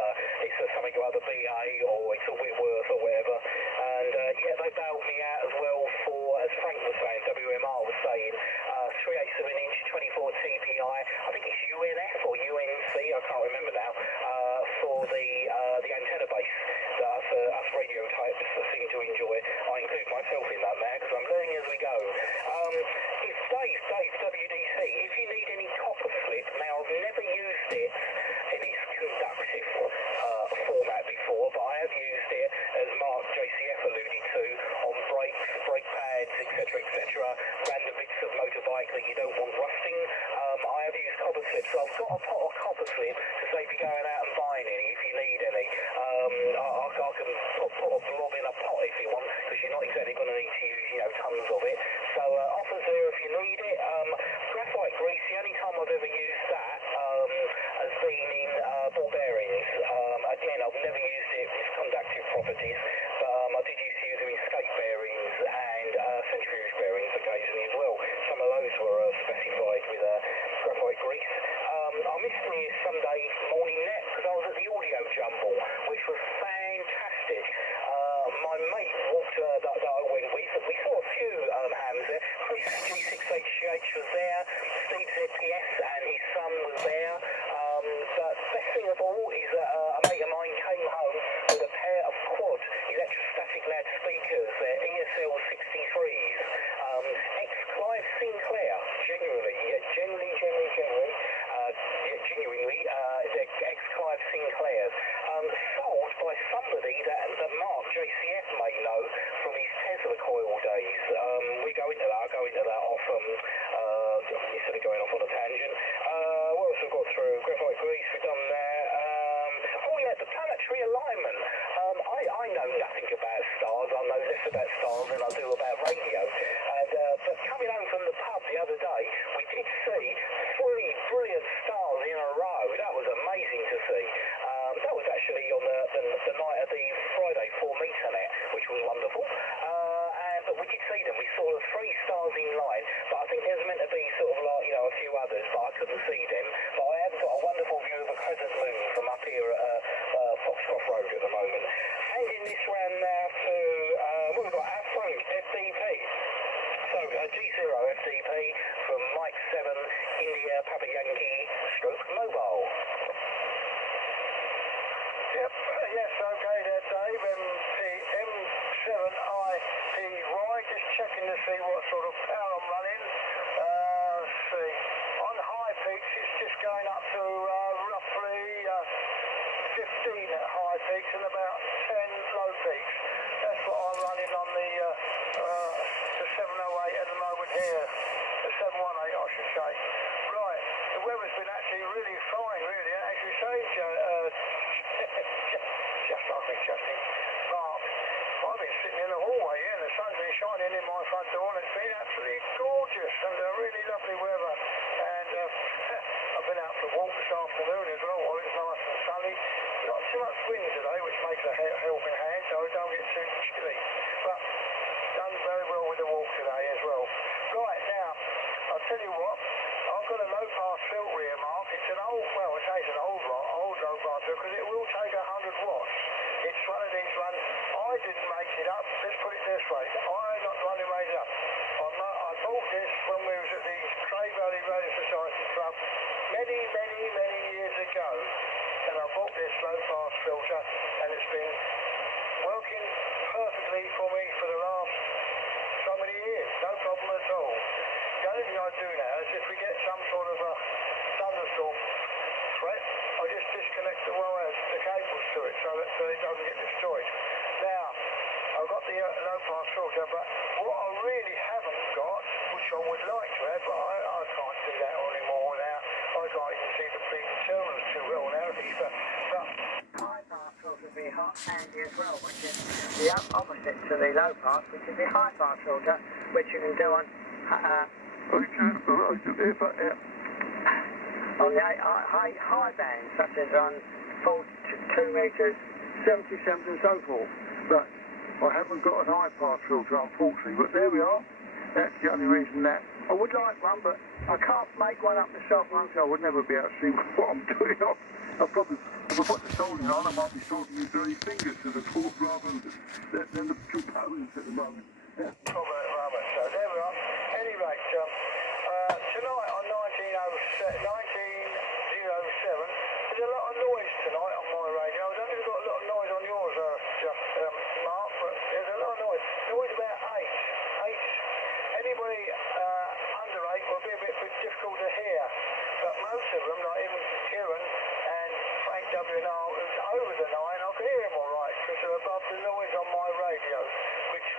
something like a BA, or it's a Whitworth or whatever, and yeah, they bailed me out as well for, as Frank was saying, WMR was saying, 3/8 of an inch, 24 TPI, I think it's UNF or UNC, I can't remember now, for the antenna base that us radio types seem to enjoy. I include myself in that now because I'm learning as we go. It's Dave WDC. If you need any copper slip, now I've never used it in its conductive format before, but I have used it, as Mark JCF alluded to, on brakes, brake pads, etc., random bits of motorbike that you don't want rusting. I have used copper slip, so I've got a pot of copper slip to save you going out and buying any if you need any. I can put a blob in a pot if you want, because you're not exactly going to need to use, tons of it. So offers there if you need it. Graphite grease, the only time I've ever used that has been in ball bearings. Again, I've never used it with conductive properties, but I did used to use them in skate bearings and centrifuge bearings occasionally as well. Some of those were specified with graphite grease. I missed the Sunday morning net because I was at the audio jumble, which was fantastic. My mate walked that I went with, and we sort of G0 FTP from Mike 7, India, Papa Yankee, stroke mobile. Yep, yes, okay there, Dave. M7IPY, just checking to see what sort of power I'm running. Let's see. On high peaks, it's just going up to roughly 15 at high peaks and about 10 low peaks. That's what I'm running on the 708 at the moment here. The 718, I should say. Right, the weather's been actually really fine, really. As you say, just like adjusting. Mark, I've been sitting in the hallway here and the sun's been shining in my front door and it's been absolutely gorgeous and really lovely weather. And I've been out for a walk this afternoon as well while it's nice and sunny. Not too much wind today, which makes a helping hand, so I don't get too chilly. But done very well with the walk today as well. Right, now, I'll tell you what, I've got a low-pass filter here, Mark. It's an old, well, it takes an old low-pass filter because it will take 100 watts. It's one of these ones, I didn't make it up, let's put it this way, I'm not the one who made it up. I bought this when we was at the Cray Radio Society Club many years ago. And I bought this low-pass filter and it's been working perfectly for me for the last so many years, no problem at all. The only thing I do now is if we get some sort of a thunderstorm threat, I just disconnect the wires, the cables to it so that it doesn't get destroyed. Now, I've got the low-pass filter, but what I really haven't got, which I would like to have, but I can't see that anymore now. I can't even see the big terminals too well now either. But high-pass filter would be hot handy as well, which is the opposite to the low-pass, which is the high-pass filter, which you can do on the high bands, such as on 42 metres, 77 and so forth. But I haven't got an high-pass filter, unfortunately. But there we are. That's the only reason that I would like one, but I can't make one up myself. I would never be able to see what I'm doing. I'll probably, if I put the soldering on, I might be soldering with dirty fingers to the tool rather than the components at the moment. Yeah. Problem at the moment. So there we are. Any rate, tonight on 1907, there's a lot of noise tonight on my radio. I don't think we've got a lot of noise on yours, Mark, but there's a lot of noise. Noise about 8. Anybody under 8 will be a bit difficult to hear. But most of them, like even Kieran and Frank W&R, who's over the 9, I can hear them all right because they're above the noise on my radio, which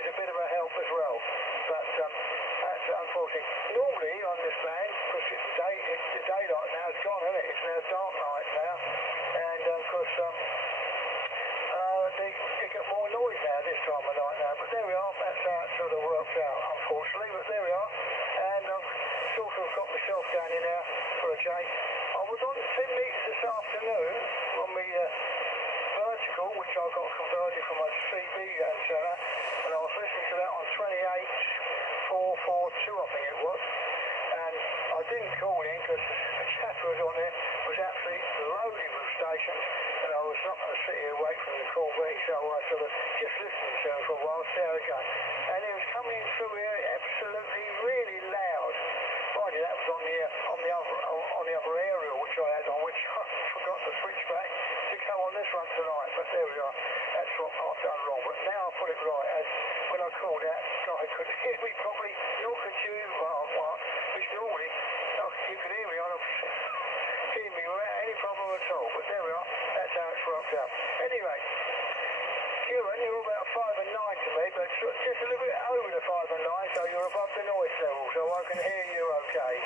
is a bit of a help as well. But that's unfortunate. Normally on this land, because it's the daylight now, it's gone, isn't it? It's now dark night now. And of course, they get more noise now this time of night now. But there we are, that's how it sort of works out, unfortunately. But there we are. And I've sort of got myself down in there for a change. I was on 10 metres this afternoon on my vertical, which I got converted from a CB antenna, and I was listening to that on 28.442, I think it was. And I didn't call in because the chap who was on there was absolutely loaded with stations, and I was not going to sit here and wait for him to call me, so I sort of just listened to him for a while, see how it goes. And he was coming in through here absolutely really loud. Mind you, that was on the other aerial which I had on, which I forgot to switch back to go on this one tonight. But there we are. That's what I've done wrong. But now I put it right. As when I called out, I could hear me properly. Nor could you, Mark, which normally you could hear me on a hear me without any problem at all. But there we are. That's how it's worked out. Anyway. Kieran, you're about 5 and 9 to me, but just a little bit over the 5 and 9, so you're above the noise level, so I can hear you okay.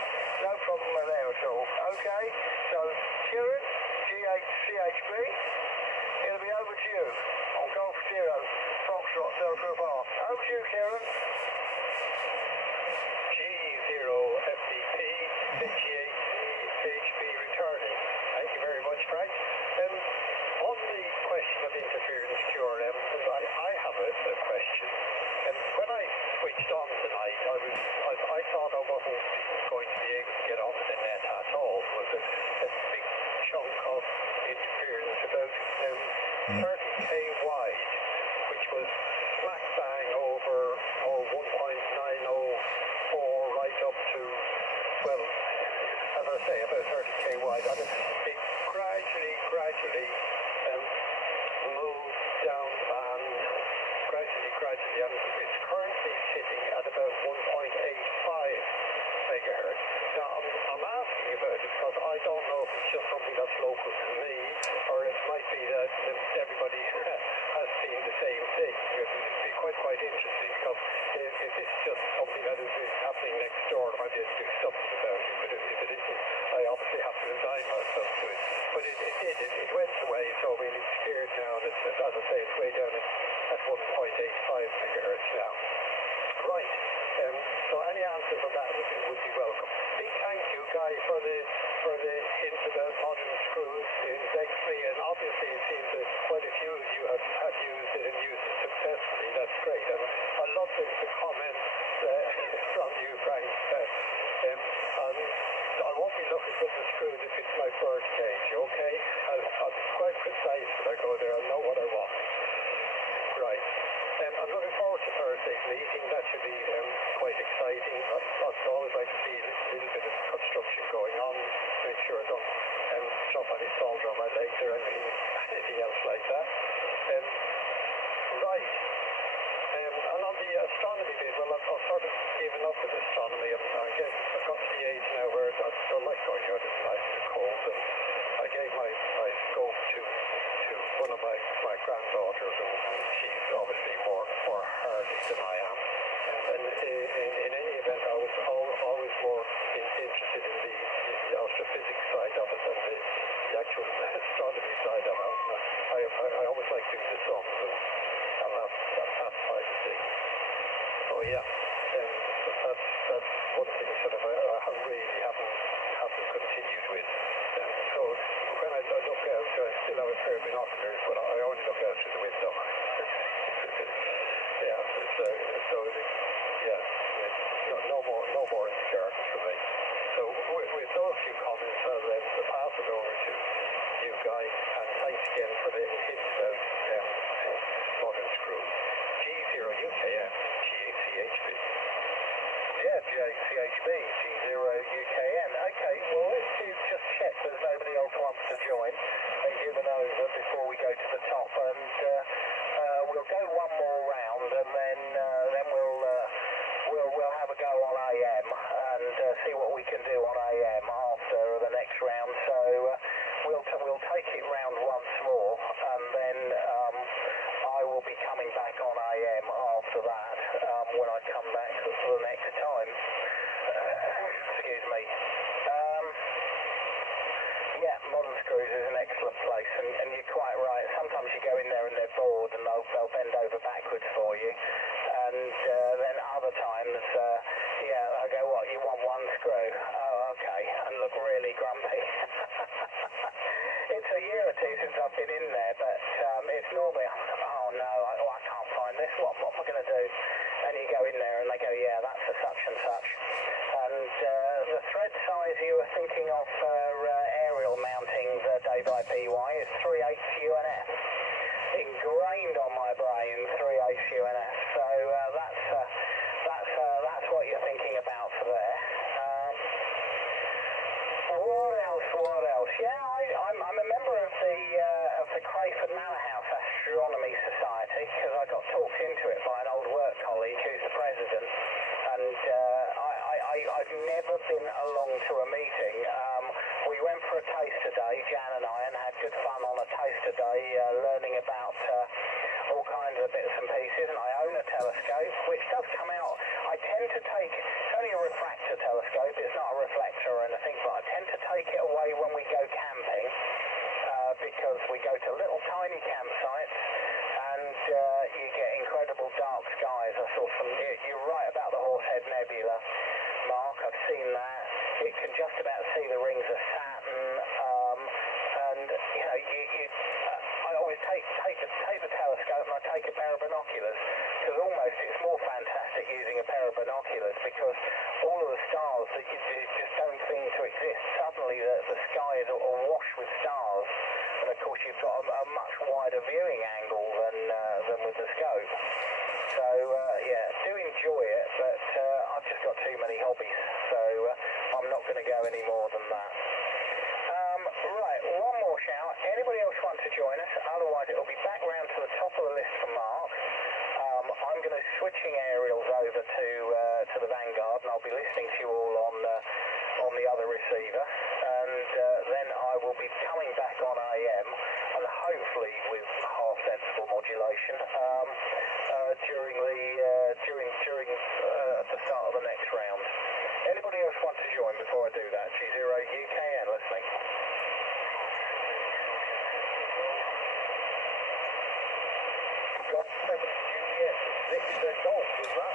No problem there at all. Okay, so Kieran, GHCHB, it'll be over to you on Golf Zero, Foxtrot, Delta Bar. Over to you, Kieran. G0 FTP, GHCHB returning. Thank you very much, Frank. On the question of interference QRM, I have a question. When I switched on tonight, I thought I wasn't going to be able to get onto the net at all. It was a big chunk of interference, about 30k wide, which was smack bang over 1.90 wide, and it gradually moved down and gradually, and it's currently sitting at about 1.85 megahertz. Now, I'm asking about it because I don't know if it's just something that's local to me, or it might be that everybody has seen the same thing. It'd be quite interesting, because if this is just something that is happening next door, I might be able to do something about it, but if it isn't, I obviously have to resign myself to it. But it went away, so I mean, it's clear now that, as I say, it's way down at 1.85 megahertz now. Right. So any answers on that would be welcome. Big thank you, Guy, for the hint about modern screws in X3, and obviously it seems that quite a few of you have used it and used it successfully. That's great. And I love the comments from you, Frank. I won't be looking for the screws if it's my bird cage, okay? I'll be quite precise when I go there. I'll know what I want. Right. I'm looking forward to Thursday's meeting. That should be quite exciting. I'd always like to see a little bit of construction going on, make sure I don't drop any salt on my legs or anything else like that. Right. And on the astronomy bit, well, I've sort of given up with astronomy. I've got to the age now where I don't like going out at night in the cold, and I gave my scope to one of my granddaughters, and she's obviously more hardy than I am. And in any event, I was always more interested in the astrophysics side of it than the actual astronomy side of it. I always like doing the sums and that side of things. So yeah, that's one thing sort of I really haven't continued with. So when I look out, I still have a pair of binoculars, but I only look out through the window. Yeah, no more in the garden for me. So with those few comments, I'll pass it over to you, Guy, and thanks again for the hint about modern screw. G0UKM, GCHB. Yeah, GCHB, G0UKN. Okay, well, let's just check there's nobody else wants to join and give it over before we go to the top, and we'll go one more round, and then we'll have a go on AM and see what we can do on AM after the next round. So we'll take it round once more, and then I will be coming back on AM after that when I come back for the next time. Excuse me. Yeah, modern screws is an excellent place, and you're quite right. Sometimes you go in there and they're bored, and they'll bend over backwards for you. And then other times, I go, what, you want one screw? Oh, okay, and look really grumpy. It's a year or two since I've been in there, but it's normally, oh no, I can't find this. What am I going to do? And you go in there and they go, yeah, that's a such and such. And the thread size you were thinking of for aerial mounting the Day-by-BY is 3/8 UNF. Ingrained on my brain, 3/8 UNF. So that's what you're thinking about for there. What else? Yeah, I'm a member of the Crayford Manor House Astronomy Society, because I got talked into it by an old work colleague who's the president, and I've never been along to a meeting. We went for a taster day, Jan and I, and had good fun on a taster day, learning about all kinds of bits and pieces, and I own a telescope, which does come out. I tend to take, it's only a refractor telescope, it's not a reflector or anything, but I tend to take it away when we go camping, because we go to little tiny campsites, and you get incredible dark skies. I saw you're right about the Horsehead Nebula, Mark, I've seen that. It can just about see the rings of Saturn, and I always take the telescope and I take a pair of binoculars, because almost it's more fantastic using a pair of binoculars, because all of the stars that you just don't seem to exist, suddenly the sky is awash with stars, and of course you've got a much wider viewing angle than with the scope. So do enjoy it, but I've just got too many hobbies, so I'm not going to go any more than that. join us. Otherwise, it'll be back round to the top of the list for Mark. I'm going to switching aerials over to the Vanguard, and I'll be listening to you all on the other receiver, and then I will be coming back on AM, and hopefully with half sensible modulation during the start of the next round. Anybody else want to join before I do that? G0 UKN listening. Got 7 Juliet, Victor Golf, is that?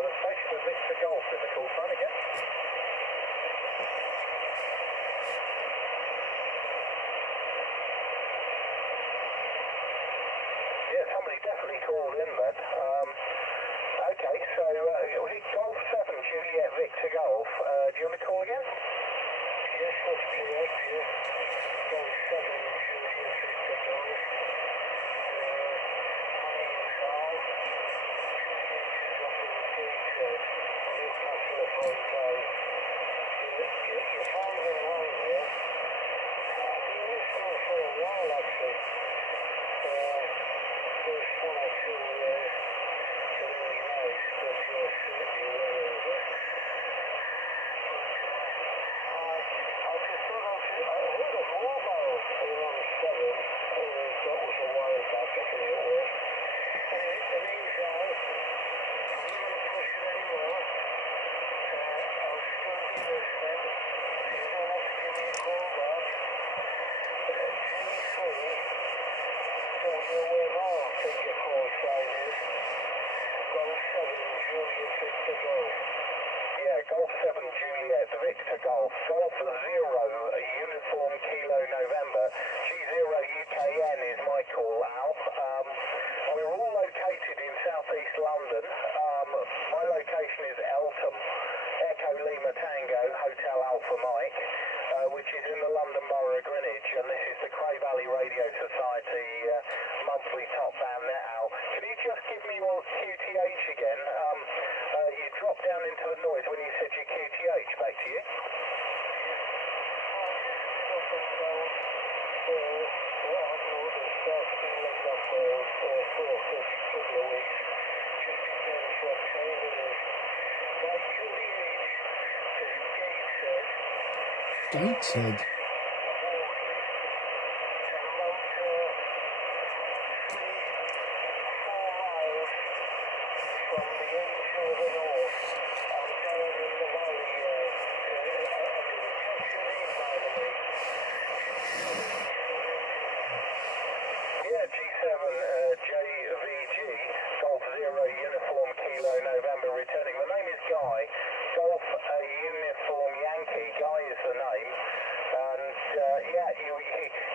The station with Victor Golf in the call sign again. Yeah, somebody definitely called in then. Okay, so Golf 7, Juliet Victor Golf. Do you want to call again? Yes, that's correct, yeah. Golf 7, Juliet Victor Golf. My name is Carl. Juliet is up in the gate. I look after the front door. Your phone's on line there. I've been listening for a while, actually. First 1 or 2 really nice, but you're certainly well over. I just thought I heard a mobile around 7, that was a while back, I think it was. Anyway, the name's Al. I'm not going to push it anymore. I'll still be listening. You don't have to give me a call back. G3, WMR, I think your call sign is. Golf 7, Juliet Victor Golf. Yeah, Golf 7, Juliet Victor Golf. Golf 0, Uniform Kilo November. G0 UKN is my call, Al. We're all located in southeast London. My location is Eltham, Echo Lima Tango, Hotel Alpha Mike, which is in the London Borough of Greenwich, and this is the Cray Valley Radio Society monthly top band net, Al. Can you just give me your QTH again? You dropped down into a noise when you said your QTH, back to you. Gateshead.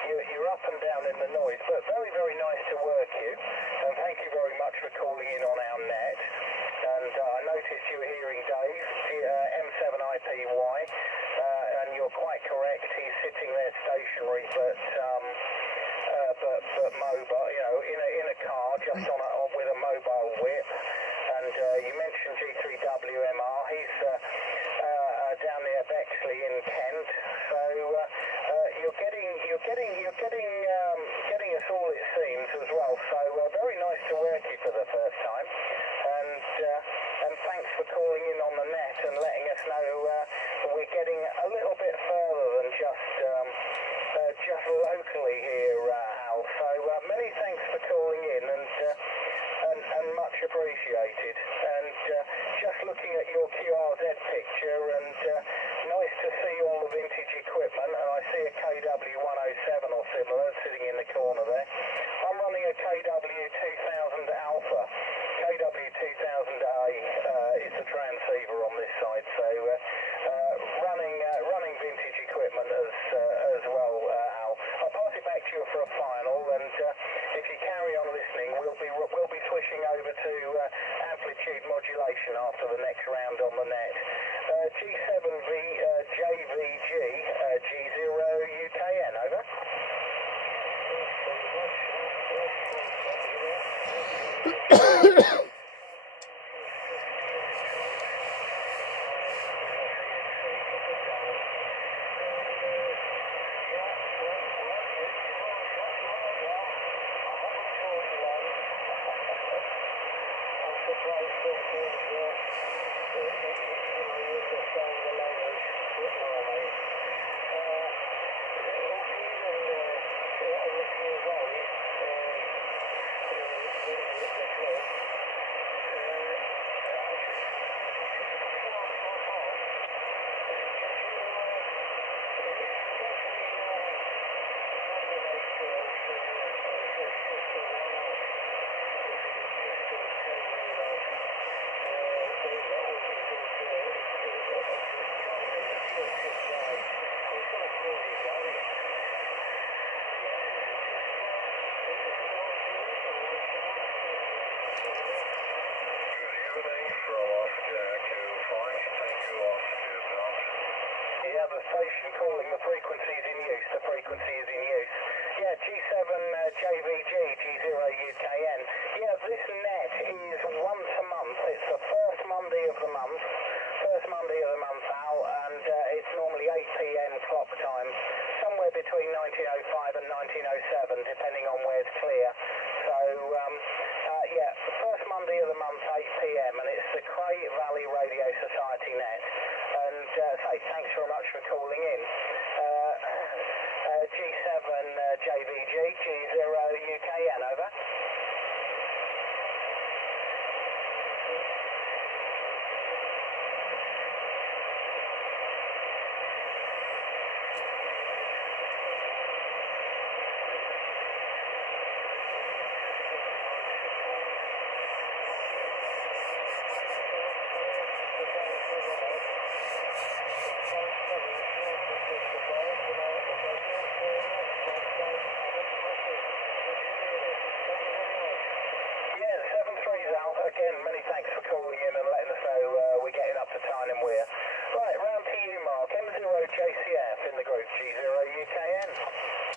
You're up and down in the noise, but very, very nice to work you, and thank you very much for calling in on our net. And I noticed you were hearing Dave, M7IPY, and you're quite correct, he's sitting there stationary, but mobile, you know, in a car, just with a mobile whip. And you mentioned G3WMR, he's down near Bexley in Kent, so you're getting us all, it seems, as well. So very nice to work you for the first time, and thanks for calling in on the net and letting us know we're getting a little bit further than just locally here, Al. So many thanks for calling in, and much appreciated. And just looking at your QRZ picture, and nice to see all the vintage equipment, and I see a KW107 or similar sitting in the corner there. I'm running a KW2000 Alpha. KW2000A is the transceiver on this side, so running vintage equipment as well, Al. I'll pass it back to you for a final, and if you carry on listening, we'll be switching over to amplitude modulation after the next round on the net. G7V JVG G0 UKN, over. Calling the frequencies in use. The frequency is in use. Yeah, G7 JVG G0UKN. Yeah, this net is once a month. It's the first Monday of the month. First Monday of the month out, and it's normally 8 p.m. clock time. Somewhere between 1905 and 1907, depending on where it's clear. So, yeah, the first Monday of the month, 8 p.m., and it's the Cray Valley Radio Society net. And say thanks very much for calling in. G7 JVG G0UKN, over. Again, many thanks for calling in and letting us know we're getting up to time and we're. Right, round to you, Mark. M0JCF in the group, G0UKN.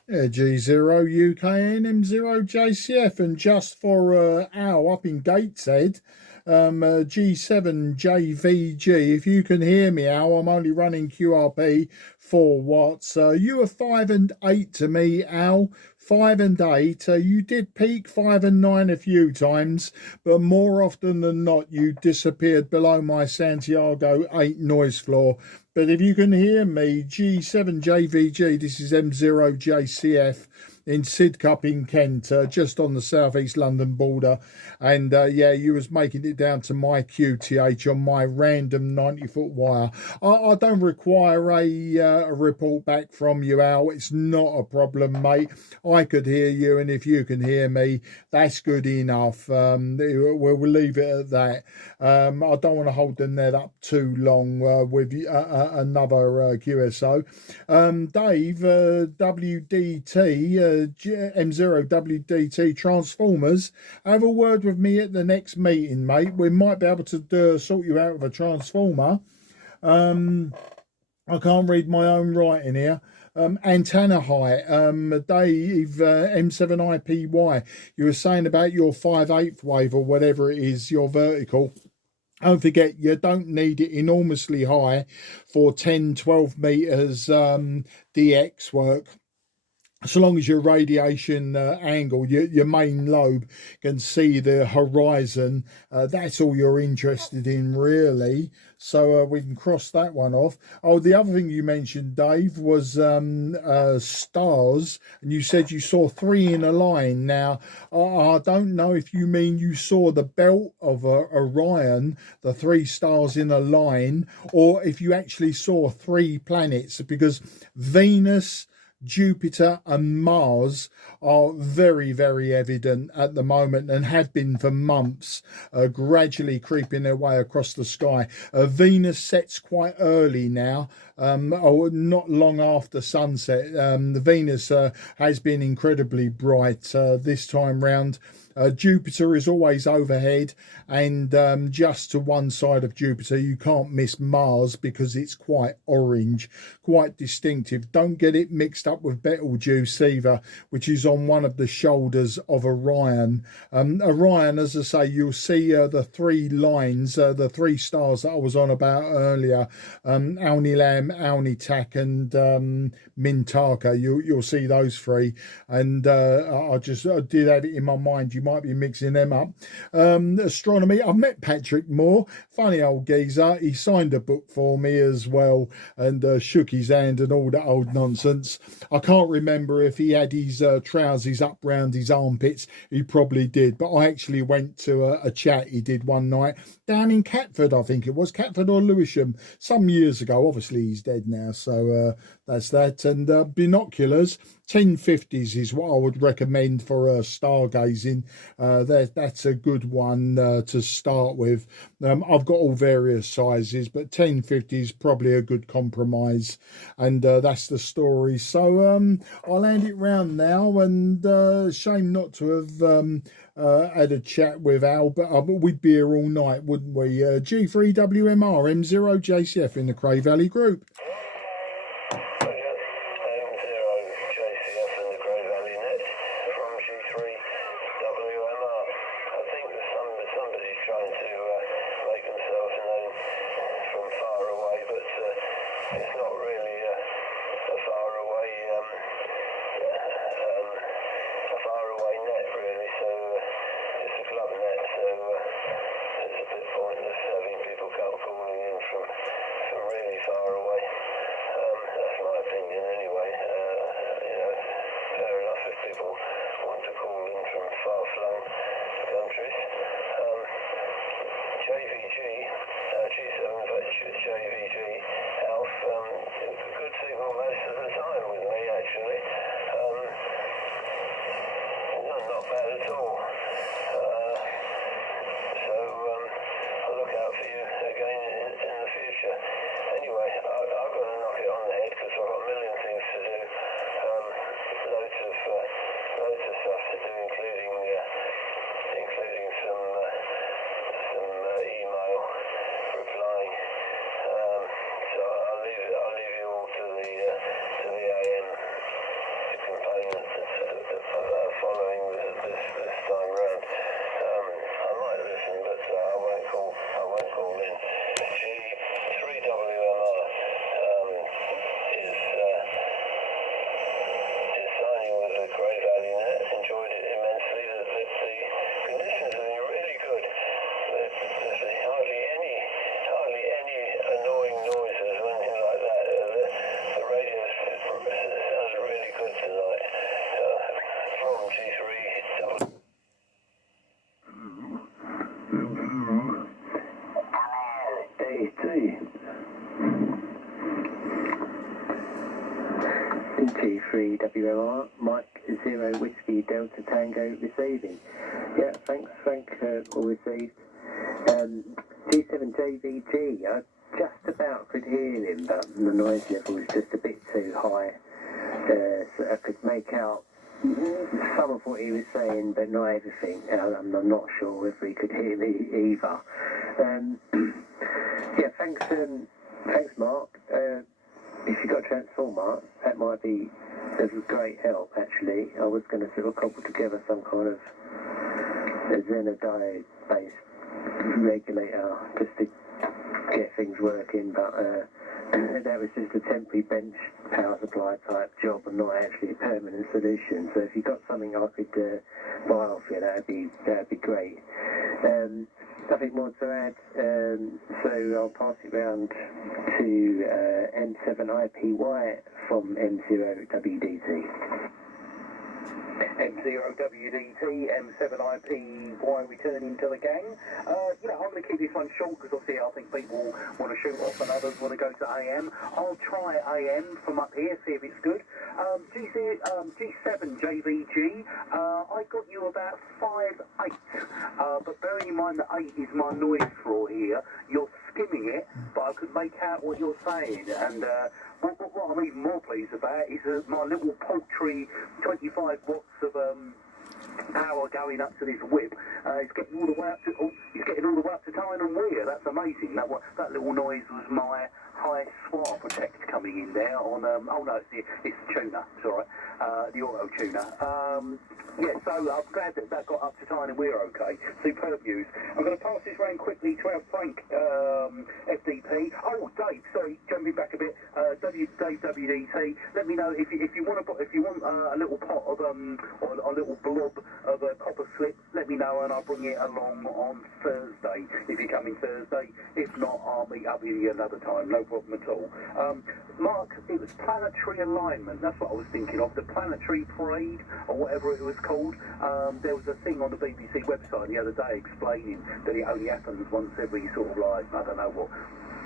Yeah, G0UKN, M0JCF, and just for Al up in Gateshead, G7JVG. If you can hear me, Al, I'm only running QRP 4 watts. You were 5 and 8 to me, Al. 5 and 8. You did peak 5 and 9 a few times, but more often than not, you disappeared below my Santiago 8 noise floor. But if you can hear me, G7JVG, this is M0JCF in Sidcup in Kent, just on the southeast London border. And yeah, you was making it down to my QTH on my random 90-foot wire. I don't require a report back from you, Al. It's not a problem, mate. I could hear you, and if you can hear me, that's good enough. We'll leave it at that. I don't want to hold the net up too long with another QSO. Dave, WDT, M0WDT Transformers, have a word with me at the next meeting, mate. We might be able to sort you out with a transformer. I can't read my own writing here. Antenna height, Dave, M7IPY, you were saying about your 5/8 wave or whatever it is, your vertical. Don't forget, you don't need it enormously high for 10-12 meters DX work. So long as your radiation angle, your main lobe can see the horizon, that's all you're interested in, really. So we can cross that one off. Oh, the other thing you mentioned, Dave, was stars, and you said you saw 3 in a line. Now, I don't know if you mean you saw the belt of Orion, the 3 stars in a line, or if you actually saw 3 planets, because Venus, Jupiter and Mars are very, very evident at the moment and have been for months, gradually creeping their way across the sky. Venus sets quite early now, not long after sunset. The Venus has been incredibly bright this time round. Jupiter is always overhead, and just to one side of Jupiter you can't miss Mars because it's quite orange, quite distinctive. Don't get it mixed up with Betelgeuse either, which is on one of the shoulders of Orion. Orion, as I say, you'll see the 3 lines, the 3 stars that I was on about earlier, Alnilam, Alnitak and Mintaka. You'll see those three, and I did have it in my mind you might be mixing them up. Astronomy, I've met Patrick Moore, funny old geezer. He signed a book for me as well, and shook his hand and all that old nonsense. I can't remember if he had his trousers up round his armpits. He probably did, but I actually went to a chat he did one night down in Catford, I think it was Catford or Lewisham, some years ago. Obviously he's dead now, so that's that. And binoculars, 1050s is what I would recommend for stargazing. That's a good one to start with. I've got all various sizes, but 1050 is probably a good compromise, and that's the story. So I'll hand it round now, and shame not to have had a chat with Al, but we'd be here all night, wouldn't we? G3WMR M0 JCF in the Cray Valley group. G3WMR, Mike 0 Whiskey Delta Tango receiving. Yeah, thanks Frank, all received. G7JVG, I just about could hear him, but the noise level was just a bit too high. So I could make out some of what he was saying, but not everything. I'm not sure whether he could hear me either. Yeah, thanks Mark. If you've got a transformer, that might be of great help, actually. I was going to sort of cobble together some kind of Xenodiode-based regulator just to get things working, but that was just a temporary bench power supply type job and not actually a permanent solution. So if you've got something I could buy off you, that'd be great. Nothing more to add, so I'll pass it round to M7IPY from M0WDT. M0WDT, M7IPY returning to the gang. I'm going to keep this one short because obviously I think people want to shoot off and others want to go to AM. I'll try AM from up here, see if it's good. G7JVG, I got you about 5.8, but bearing in mind that 8 is my noise floor here, you're skimming it, but I could make out what you're saying, and what I'm even more pleased about is my little paltry 25 watts of power going up to this whip. It's getting all the way up to Tyne and Weir. That's amazing. That little noise was my high swar protect coming in there on oh no, it's the tuner, it's all right, the auto tuner. Yeah, so I'm glad that got up to Tyne and Weir okay. Superb news. I'm going to pass this round quickly to our Frank FDP. Oh, Dave, sorry, jumping back a bit. Dave WDT. Let me know if you want a little pot of or a little blob of copper slip. Let me know and I'll bring it along on Thursday. If you're coming Thursday, if not, I'll meet up with you another time. No problem at all. Mark, it was planetary alignment. That's what I was thinking of. The planetary parade or whatever it was called. There was a thing on the BBC website the other day explaining that it only happens once every sort of like, I don't know what,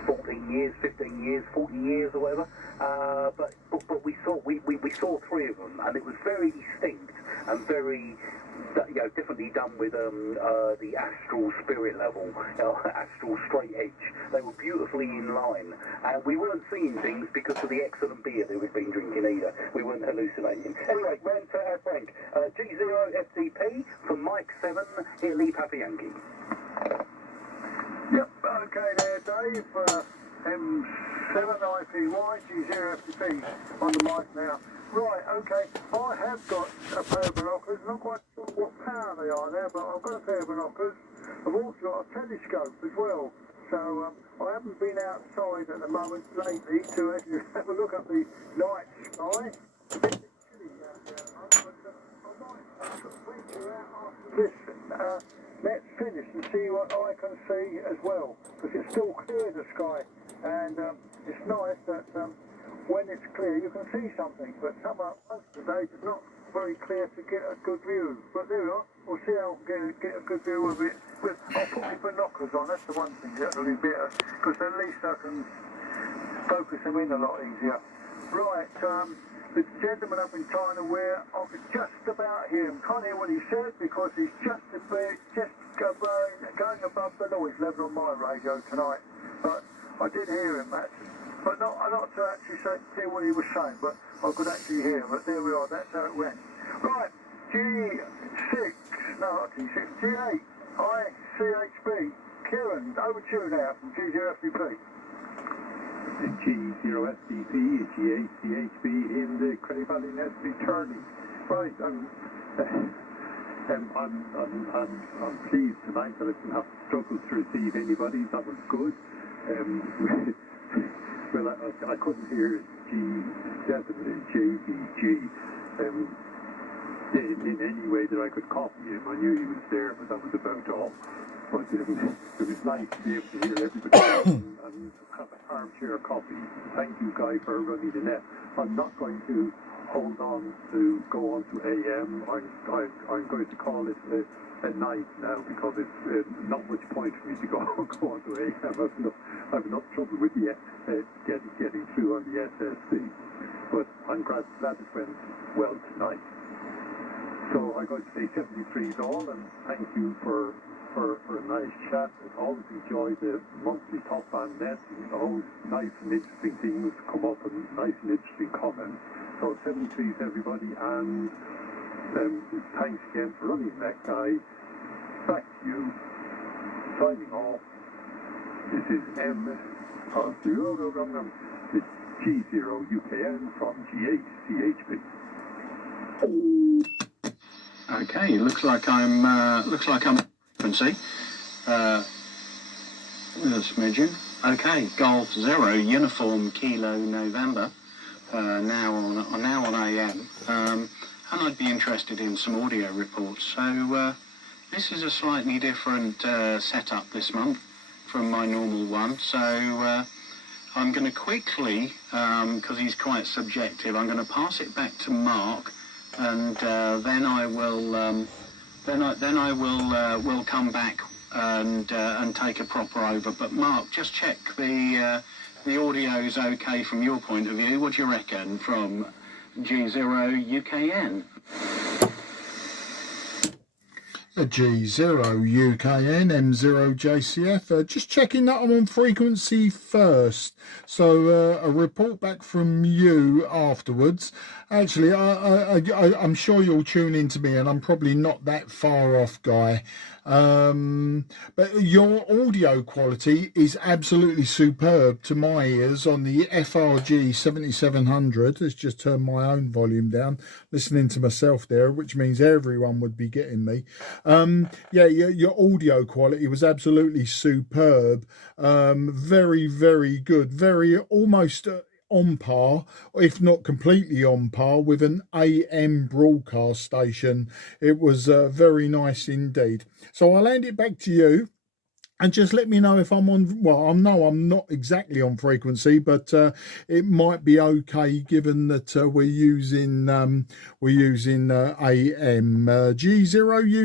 14 years, 15 years, 40 years or whatever. But we saw three of them, and it was very distinct and very, you know, definitely done with the astral spirit level, you know, astral straight edge. They were beautifully in line, and we weren't seeing things because of the excellent beer that we'd been drinking either. We weren't hallucinating. Anyway, round to our Frank. G0 FTP from Mike 7, Italy, Papa Yankee. Yep, okay there, Dave. M7IPY, G0 FTP on the mic now. Right, okay, I have got a pair of binoculars. Not quite sure what power they are there, but I've got a pair of binoculars. I've also got a telescope as well. So I haven't been outside at the moment lately to actually have a look at the night sky. It's a bit chilly out there at the moment, but I might venture out after this. Let's finish and see what I can see as well, because it's still clear, the sky, and it's nice that when it's clear you can see something, but most of the days it's not very clear to get a good view. But there we are, we'll see how we get a good view of it. I'll put my binoculars on, that's the one thing that'll be better, because at least I can focus them in a lot easier. Right, the gentleman up in Tyne and Weir, I could just about hear him. Can't hear what he said because he's just going above the noise level on my radio tonight. But I did hear him, actually. But not to actually hear what he was saying, but I could actually hear him. But there we are, that's how it went. Right, G8, ICHB. Kieran, over to you now from G0FDP. G0FDP, G8CHB in the Cray Valley LSB turning. Right, I'm pleased tonight that I didn't have to struggle to receive anybody. That was good. Well, I couldn't hear JBG in any way that I could copy him. I knew he was there, but that was about all. But it was nice to be able to hear everybody and have an armchair copy. Thank you, Guy, for running the net. I'm not going to hold on to go on to AM. I'm going to call it a night now, because it's not much point for me to go on to AM. I've enough trouble with the getting through on the SSC. But I'm glad it went well tonight. So I'm going to say 73 all, and thank you for a nice chat. I always enjoy the monthly top band net. It's always nice and interesting things come up and nice and interesting comments. So 73s everybody, and thanks again for running that, Guy. Back to you. Signing off. This is it's G0 UKN from G8CHB. Okay, looks like I'm frequency. With a smidgen. Okay, Golf 0 Uniform Kilo November. Now on AM. And I'd be interested in some audio reports. So this is a slightly different setup this month from my normal one. So I'm going to quickly, because he's quite subjective, I'm going to pass it back to Mark, and then I will will come back and take a proper over. But Mark, just check the audio's okay from your point of view. What do you reckon from G0 UKN? G0 UKN M0 JCF. Just checking that I'm on frequency first. So a report back from you afterwards. Actually, I'm sure you'll tune into me, and I'm probably not that far off, Guy. But your audio quality is absolutely superb to my ears on the FRG 7700. Let's just turn my own volume down, listening to myself there, which means everyone would be getting me. Yeah, your audio quality was absolutely superb. Very, very good. Very almost on par, if not completely on par, with an AM broadcast station. It was very nice indeed. So I'll hand it back to you. And just let me know if I'm on, well, I know I'm not exactly on frequency, but it might be okay given that we're using AM G0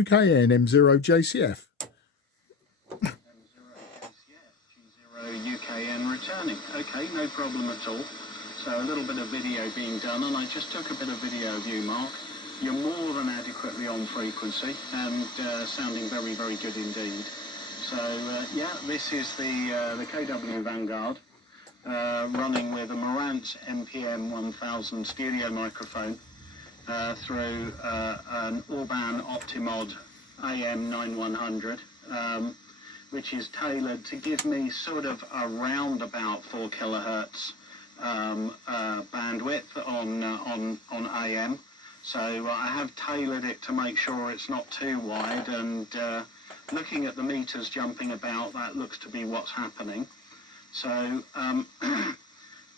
UKN M0 JCF. UKN returning. Okay, no problem at all. So a little bit of video being done, and I just took a bit of video of you, Mark. You're more than adequately on frequency and sounding very, very good indeed. So yeah, this is the KW Vanguard running with a Marantz MPM 1000 stereo microphone through an Orban Optimod AM 9100. Which is tailored to give me sort of around about 4 kilohertz bandwidth on AM. So I have tailored it to make sure it's not too wide, and looking at the meters jumping about, that looks to be what's happening. So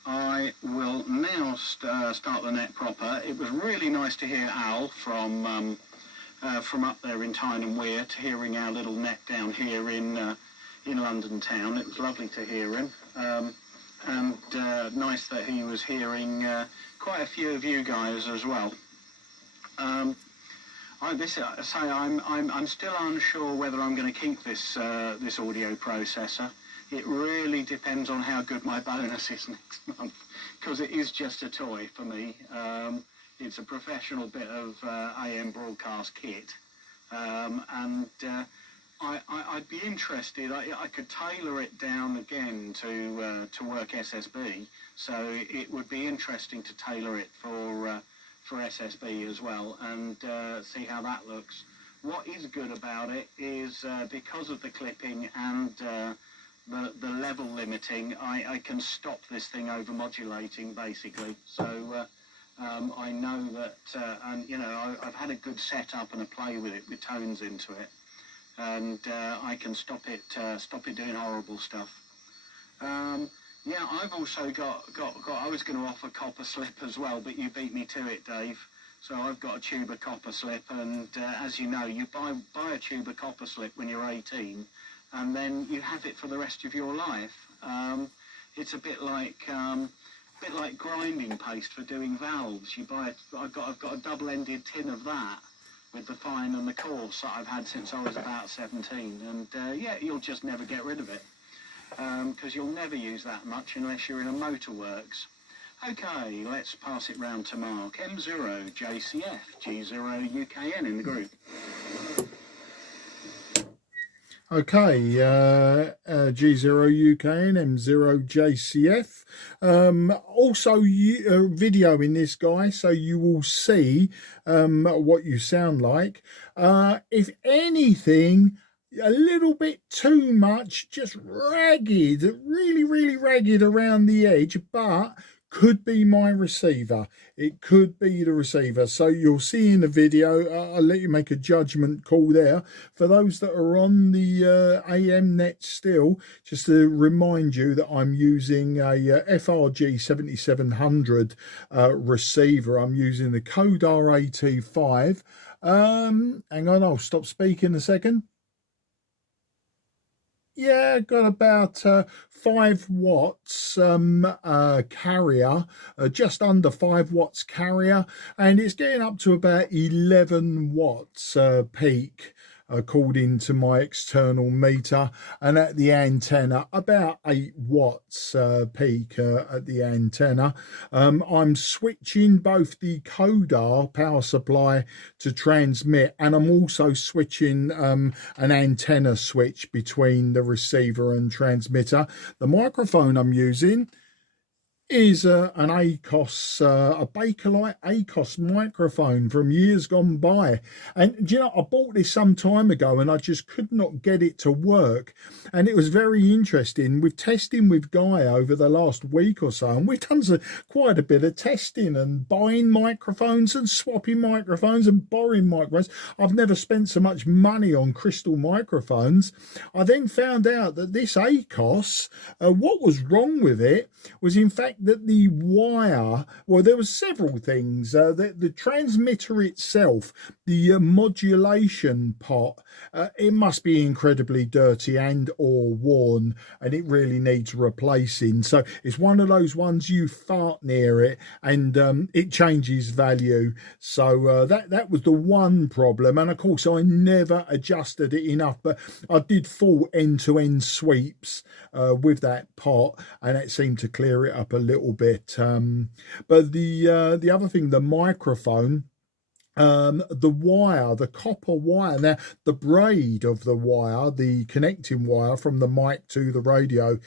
I will now start the net proper. It was really nice to hear Al from up there in Tyne and Wear, to hearing our little net down here in London town. It was lovely to hear him, and nice that he was hearing quite a few of you guys as well. I'm still unsure whether I'm going to keep this this audio processor. It really depends on how good my bonus is next month, because it is just a toy for me. It's a professional bit of AM broadcast kit, and I'd be interested. I could tailor it down again to work SSB, so it would be interesting to tailor it for SSB as well, and see how that looks. What is good about it is because of the clipping and the level limiting, I can stop this thing over modulating basically. So. I know that, and you know, I've had a good setup and a play with it, with tones into it, and I can stop it doing horrible stuff. Yeah, I've also got. I was going to offer copper slip as well, but you beat me to it, Dave. So I've got a tube of copper slip, and as you know, you buy a tube of copper slip when you're 18, and then you have it for the rest of your life. It's a bit like grinding paste for doing valves. You buy I've got a double-ended tin of that with the fine and the coarse that I've had since I was about 17, and yeah, you'll just never get rid of it, because you'll never use that much unless you're in a motorworks. Okay, let's pass it round to Mark. M0 JCF G0 UKN in the group. Okay, G0 UKN M0 JCF. Also video in this guy, so you will see what you sound like. If anything, a little bit too much, just ragged, really ragged around the edge, but could be my receiver. It could be the receiver. So you'll see in the video, I'll let you make a judgment call there. For those that are on the AM net still, just to remind you that I'm using a FRG 7700 receiver. I'm using the Codar AT5. Hang on, I'll stop speaking a second. Yeah, got about 5 watts carrier, just under 5 watts carrier, and it's getting up to about 11 watts peak. according to my external meter, and at the antenna about 8 watts peak at the antenna. I'm switching both the Codar power supply to transmit, and I'm also switching an antenna switch between the receiver and transmitter. The microphone I'm using is an ACOS, a Bakelite ACOS microphone from years gone by. And you know, I bought this some time ago and I just could not get it to work. And it was very interesting with testing with Guy over the last week or so. And we've done quite a bit of testing and buying microphones and swapping microphones and borrowing microphones. I've never spent so much money on crystal microphones. I then found out that this ACOS, what was wrong with it was in fact that the wire, well, there were several things. The transmitter itself, the modulation pot, it must be incredibly dirty and or worn, and it really needs replacing. So it's one of those ones you fart near it and it changes value. So that was the one problem. And of course I never adjusted it enough, but I did full end-to-end sweeps with that pot, and it seemed to clear it up a little bit. But the other thing, the microphone, the wire, the copper wire, now the braid of the wire, the connecting wire from the mic to the radio,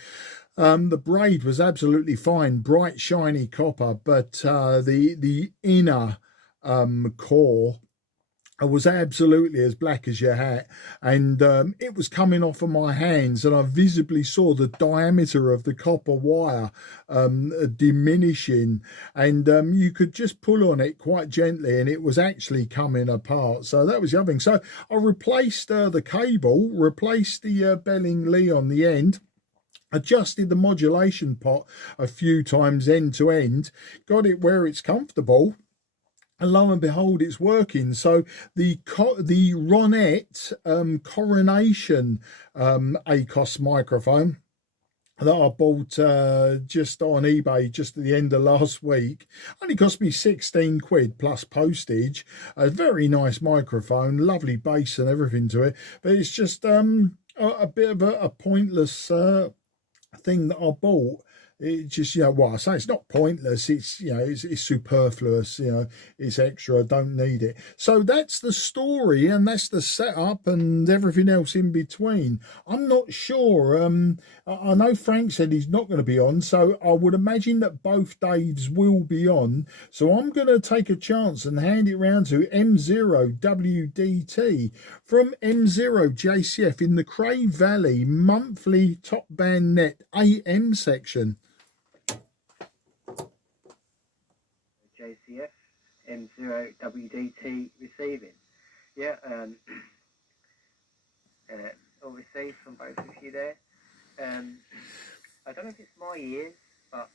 the braid was absolutely fine, bright shiny copper, but the inner core was absolutely as black as your hat, and it was coming off of my hands, and I visibly saw the diameter of the copper wire diminishing, and you could just pull on it quite gently and it was actually coming apart. So that was the other thing. So I replaced the cable, replaced the Belling Lee on the end, adjusted the modulation pot a few times end to end, got it where it's comfortable, and lo and behold, it's working. So the Ronette Coronation ACOS microphone that I bought just on eBay just at the end of last week only cost me 16 quid plus postage. A very nice microphone, lovely bass and everything to it, but it's just a bit of a pointless thing that I bought. It just, you know, well, I say it's not pointless, it's, you know, it's superfluous, you know, it's extra, I don't need it. So that's the story, and that's the setup and everything else in between. I'm not sure, I know Frank said he's not going to be on, so I would imagine that both Daves will be on. So I'm going to take a chance and hand it round to M0WDT from M0JCF in the Cray Valley monthly top band net AM section. JCF M0WDT receiving. Yeah, all received from both of you there. I don't know if it's my ears, but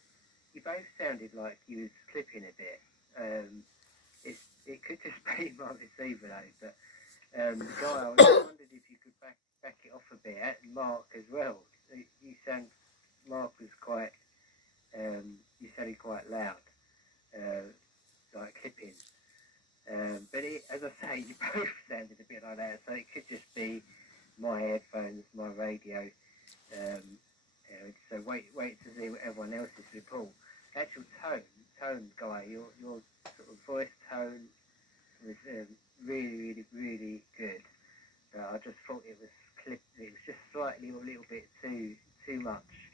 you both sounded like you was clipping a bit. It could just be my receiver though, but Guy, I wondered if you could back it off a bit, and Mark as well. Mark was quite, you sounded quite loud. Like clipping, but as I say, you both sounded a bit like that, so it could just be my headphones, my radio. So wait to see what everyone else's report. Actual tone, Guy, your sort of voice tone was really, really good. I just thought it was just slightly a little bit too much,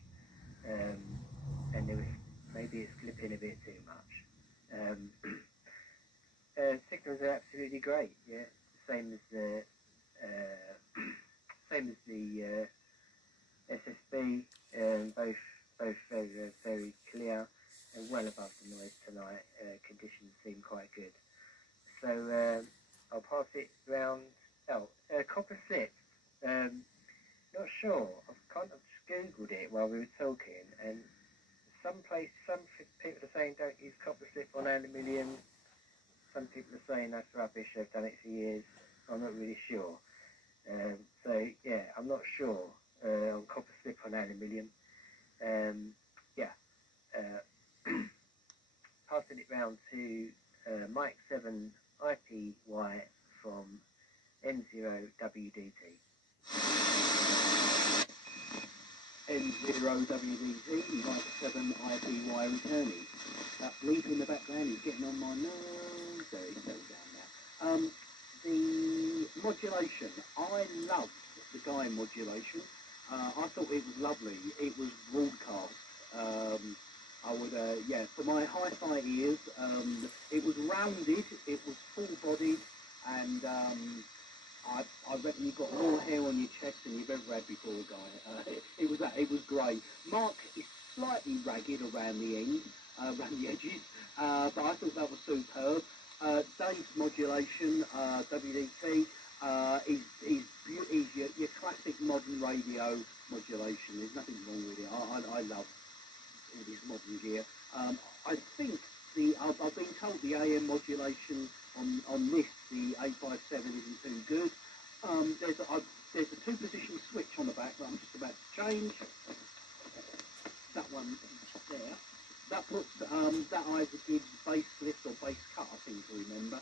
and maybe it's clipping a bit too much. Signals are absolutely great. Yeah, same as the SSB. Both very, very clear and well above the noise tonight. Conditions seem quite good. So I'll pass it round. Copper slip. Not sure. I've kind of just googled it while we were talking, and some people are saying don't use copper slip on aluminium. Some people are saying that's rubbish, they've done it for years. I'm not really sure. So yeah, I'm not sure on copper slip on aluminium. Passing it round to Mike 7 IPY from N0WDT. N0WDT, 97IPY returning. That bleep in the background is getting on my nerves. There, it's settled down now. The modulation, I loved the Guy modulation. I thought it was lovely. It was broadcast. I would, yeah, for my hi-fi ears, it was rounded, it was full-bodied, and I reckon you've got more hair on your chest than you've ever had before, Guy. It was great. Mark is slightly ragged around the end, around the edges, but I thought that was superb. Dave's modulation, WDT, is your classic modern radio modulation. There's nothing wrong with it. I love all this modern gear. I think I've been told the AM modulation on this, the A517, isn't too good. There's a two-position switch on the back that I'm just about to change. That one there. That puts that either gives bass lift or bass cut, I think, to remember.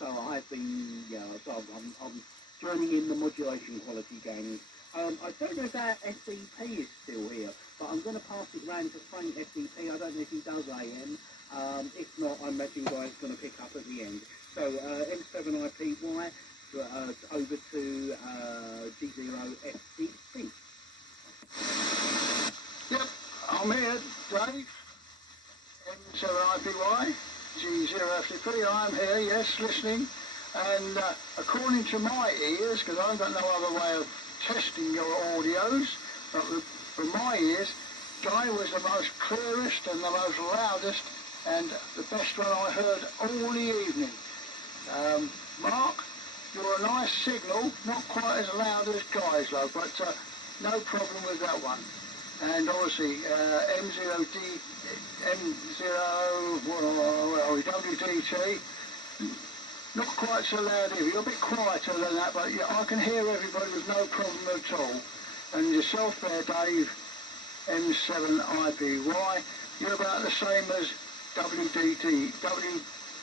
So I've been, yeah, so I'm joining in the modulation quality gang. I don't know if our SEP is still here, but I'm going to pass it round to Frank SEP. I don't know if he does AM. If not, I imagine Guy's going to pick up at the end. So M7IPY over to G0FTC. Yep, I'm here, Dave. M7IPY, G0FTP, I'm here, yes, listening. And according to my ears, because I've got no other way of testing your audios, but for my ears, Guy was the most clearest and the most loudest and the best one I heard all the evening. Mark, you're a nice signal, not quite as loud as Guy's, love, but no problem with that one. And obviously WDT, not quite so loud here. You're a bit quieter than that, but yeah, I can hear everybody with no problem at all. And yourself there, Dave, M7IPY, you're about the same as WDT.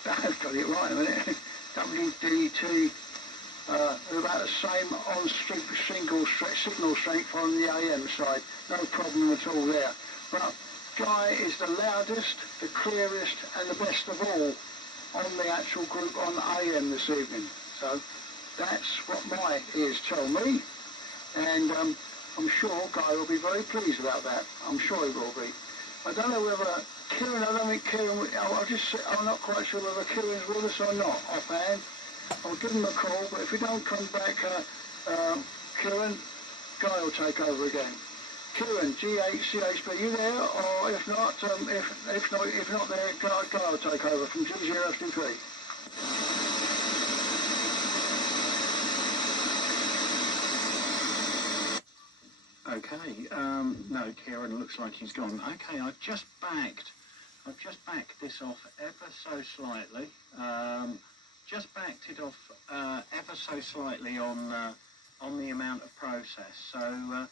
I've got it right in a minute. WDT, about the same on signal strength on the AM side. No problem at all there. But Guy is the loudest, the clearest, and the best of all on the actual group on AM this evening. So that's what my ears tell me, and I'm sure Guy will be very pleased about that. I'm sure he will be. I don't know whether Kieran, I don't think Kieran, I'm not quite sure whether Kieran's with us or not offhand. I'll give him a call, but if we don't come back, Kieran, Guy will take over again. Kieran, GHCHB, you there? Or if not, if not there, Guy will take over from G0FTP. Okay, no, Kieran looks like he's gone. Okay, I've just backed this off ever so slightly. Just backed it off ever so slightly on the amount of process. So,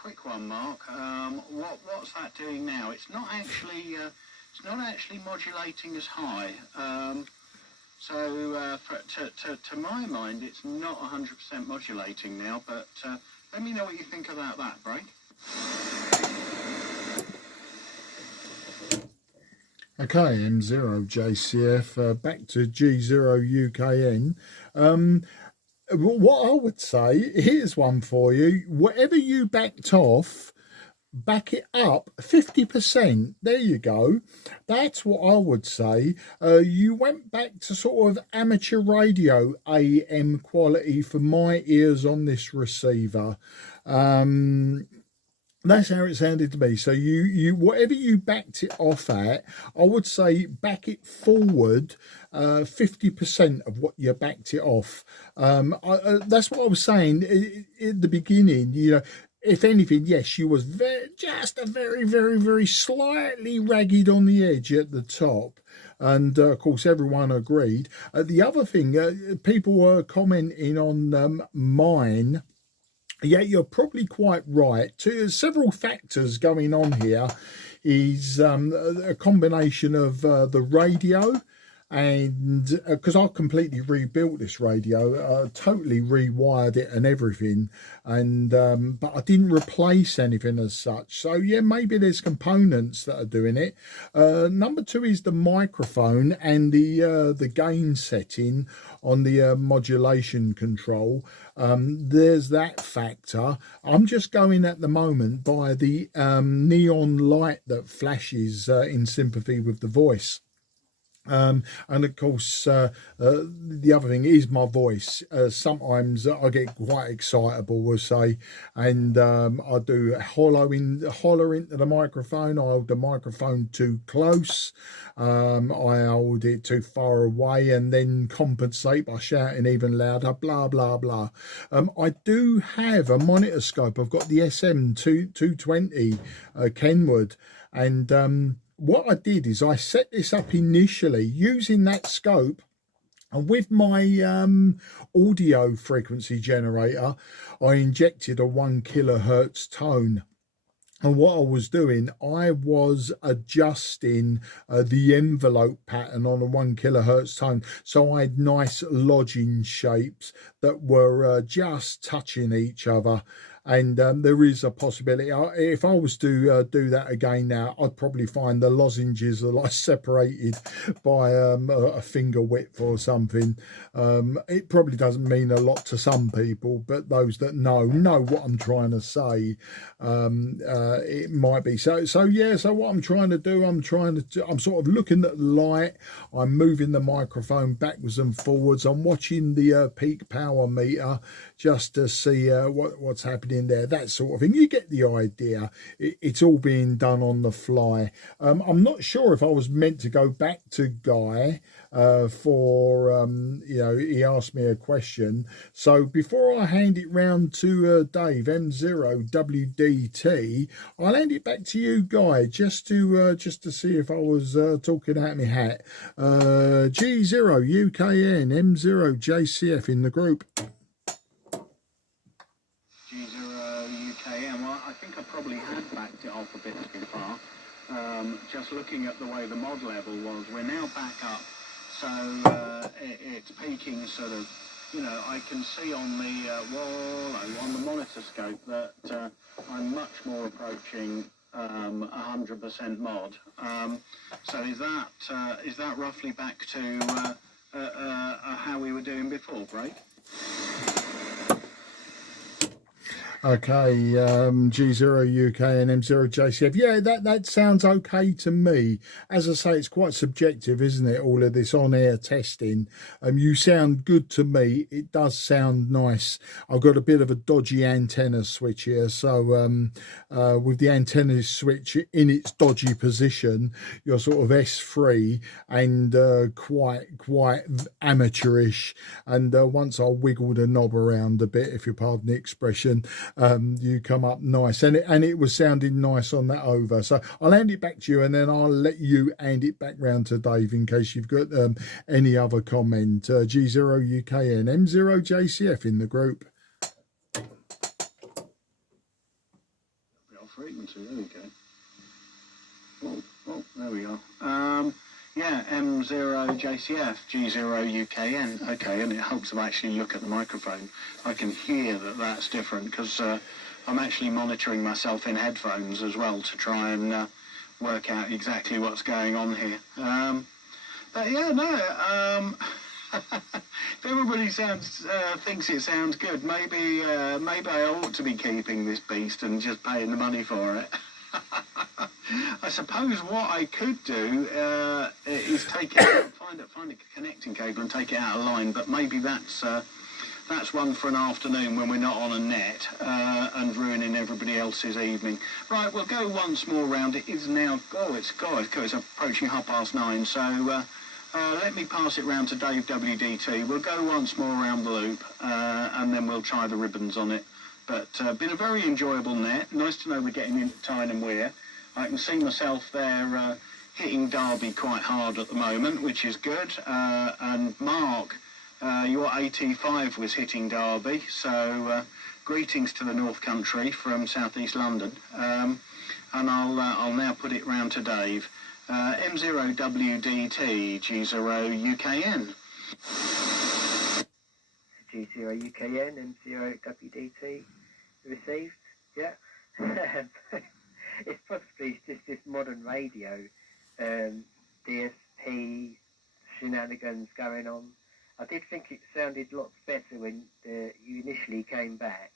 quick one, Mark. What's that doing now? It's not actually modulating as high. So, to my mind, it's not 100% modulating now. But let me know what you think about that, Break. Okay, M0JCF, back to G0UKN. What I would say, here's one for you. Whatever you backed off, back it up 50%. There you go. That's what I would say. You went back to sort of amateur radio AM quality for my ears on this receiver. That's how it sounded to me. So you whatever you backed it off at, I would say back it forward 50% of what you backed it off. That's what I was saying at the beginning. You know, if anything, yes, you was just a very, very, very slightly ragged on the edge at the top. And, of course, everyone agreed. The other thing, people were commenting on mine. Yeah, you're probably quite right. Several factors going on here is a combination of the radio, and because I completely rebuilt this radio, totally rewired it and everything, and but I didn't replace anything as such. So yeah, maybe there's components that are doing it. Number two is the microphone and the gain setting on the modulation control. There's that factor. I'm just going at the moment by the neon light that flashes in sympathy with the voice. And of course, the other thing is my voice. Sometimes I get quite excitable, we'll say, and I do holler into the microphone. I hold the microphone too close, I hold it too far away, and then compensate by shouting even louder, blah blah blah. I do have a monitor scope. I've got the SM220 Kenwood, and what I did is I set this up initially using that scope, and with my audio frequency generator, I injected a 1 kilohertz tone. And what I was doing, I was adjusting the envelope pattern on a 1 kilohertz tone. So I had nice lodging shapes that were just touching each other. And there is a possibility, if I was to do that again now, I'd probably find the lozenges are like separated by a finger width or something. It probably doesn't mean a lot to some people, but those that know what I'm trying to say. It might be so yeah. So what I'm trying to do, I'm sort of looking at the light, I'm moving the microphone backwards and forwards, I'm watching the peak power meter just to see what's happening there, that sort of thing. You get the idea. It's all being done on the fly. I'm not sure if I was meant to go back to Guy for he asked me a question. So before I hand it round to Dave M0WDT, I'll hand it back to you, Guy, just to see if I was talking out of my hat. G0UKN M0JCF in the group. G0UKM, well, I think I probably had backed it off a bit too far. Just looking at the way the mod level was, we're now back up, so it's peaking sort of, I can see on the wall, on the monitor scope that I'm much more approaching 100% mod. So is that roughly back to how we were doing before, Brake? Okay, G0UK and M0JCF. Yeah, that sounds okay to me. As I say, it's quite subjective, isn't it? All of this on-air testing. You sound good to me. It does sound nice. I've got a bit of a dodgy antenna switch here, so with the antenna switch in its dodgy position, you're sort of S3 and quite amateurish. And once I wiggle the knob around a bit, if you pardon the expression, you come up nice, and it was sounding nice on that over. So I'll hand it back to you, and then I'll let you hand it back round to Dave in case you've got any other comment. G0UKN M0JCF in the group. Frequency, there we go. Oh, there we are. Yeah, M0JCF, G0UKN. Okay, and it helps to actually look at the microphone. I can hear that that's different because I'm actually monitoring myself in headphones as well to try and work out exactly what's going on here. But yeah, no, if everybody thinks it sounds good, maybe I ought to be keeping this beast and just paying the money for it. I suppose what I could do is take it out, find a connecting cable and take it out of line, but maybe that's one for an afternoon when we're not on a net and ruining everybody else's evening. Right, we'll go once more round. It is now, it's approaching 9:30, so let me pass it round to Dave WDT. We'll go once more around the loop and then we'll try the ribbons on it. But been a very enjoyable net. Nice to know we're getting into Tyne and Wear. I can see myself there hitting Derby quite hard at the moment, which is good. And Mark, your AT5 was hitting Derby, so greetings to the North Country from South East London. And I'll now put it round to Dave. M0WDT G0UKN. G0UKN, M0WDT received, yeah. It's possibly just this modern radio, DSP shenanigans going on. I did think it sounded lots better when you initially came back,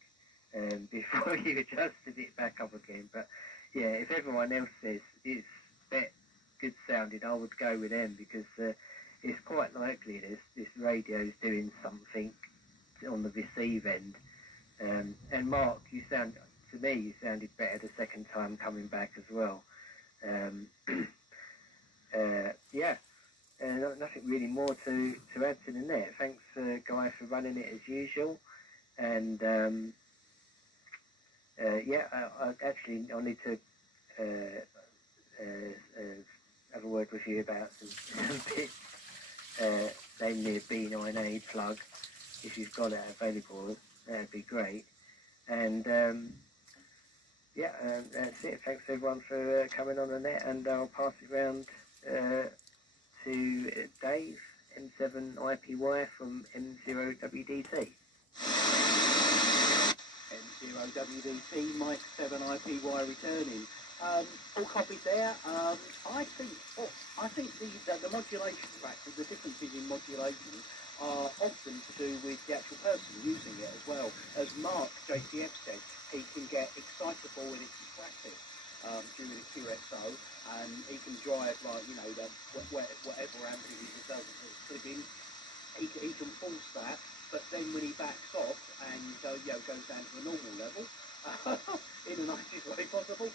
before you adjusted it back up again. But yeah, if everyone else says it's good sounding, I would go with them, because it's quite likely this radio's doing something on the receive end. And Mark, to me, you sounded better the second time coming back as well. Yeah, nothing really more to add to the net. Thanks, Guy, for running it as usual. And yeah, I need to have a word with you about some bits, namely a B9A plug. If you've got it available, that'd be great. And yeah, that's it. Thanks everyone for coming on the net, and I'll pass it round to Dave, M7IPY from M0WDT. M0WDT, Mike 7IPY returning. All copied there. I think the modulation factor, the differences in modulation are often to do with the actual person using it as well. As Mark JCF said, he can get excitable and expressive during the QSO, and he can drive like, you know, whatever amplitude he does clipping, he can force that, but then when he backs off and goes down to a normal level, in the nicest way possible,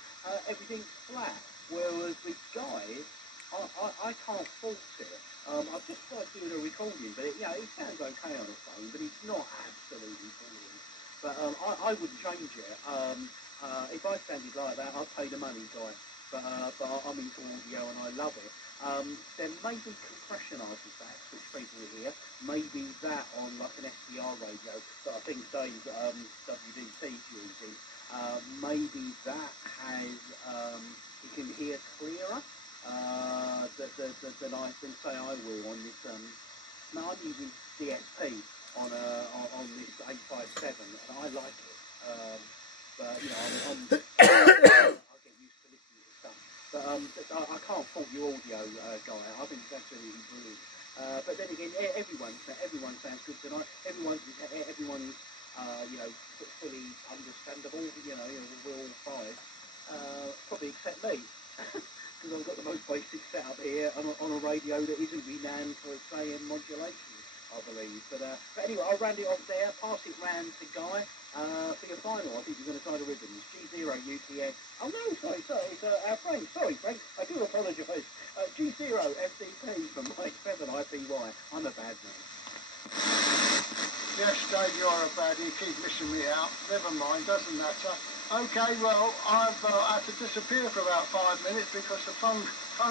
everything's flat. Whereas with guys, I can't fault it. I've just tried doing a recording, but it sounds okay on the phone, but it's not absolutely brilliant. But I wouldn't change it. If I sounded like that, I'd pay the money, Guy. But I'm into audio and I love it. There may be compression artifacts which people hear. Maybe that on like an SDR radio that I think Dave WDT's using. Maybe that has you can hear clearer than I can say I will on this. Now I'm using DSP on this AT5 and I like it. But you know, I get used to listening to stuff. But I can't fault your audio, Guy. I think it's absolutely brilliant. But then again, everyone sounds good tonight. Everyone's fully understandable. You know, we're all five. Probably except me, because I've got the most basic setup here on a radio that isn't renowned for saying modulation, I believe. But anyway, I'll round it off there. Pass it round to Guy for your final. I think you're going to tie the ribbons. G0UTN. Oh no, sorry, it's our Frank. Sorry, Frank. I do apologise. G0FDP from Mike 7IPY. I'm a bad man. Yes, Dave, you are a baddie. You keep missing me out. Never mind, doesn't matter. Okay, well, I've had to disappear for about 5 minutes because the phone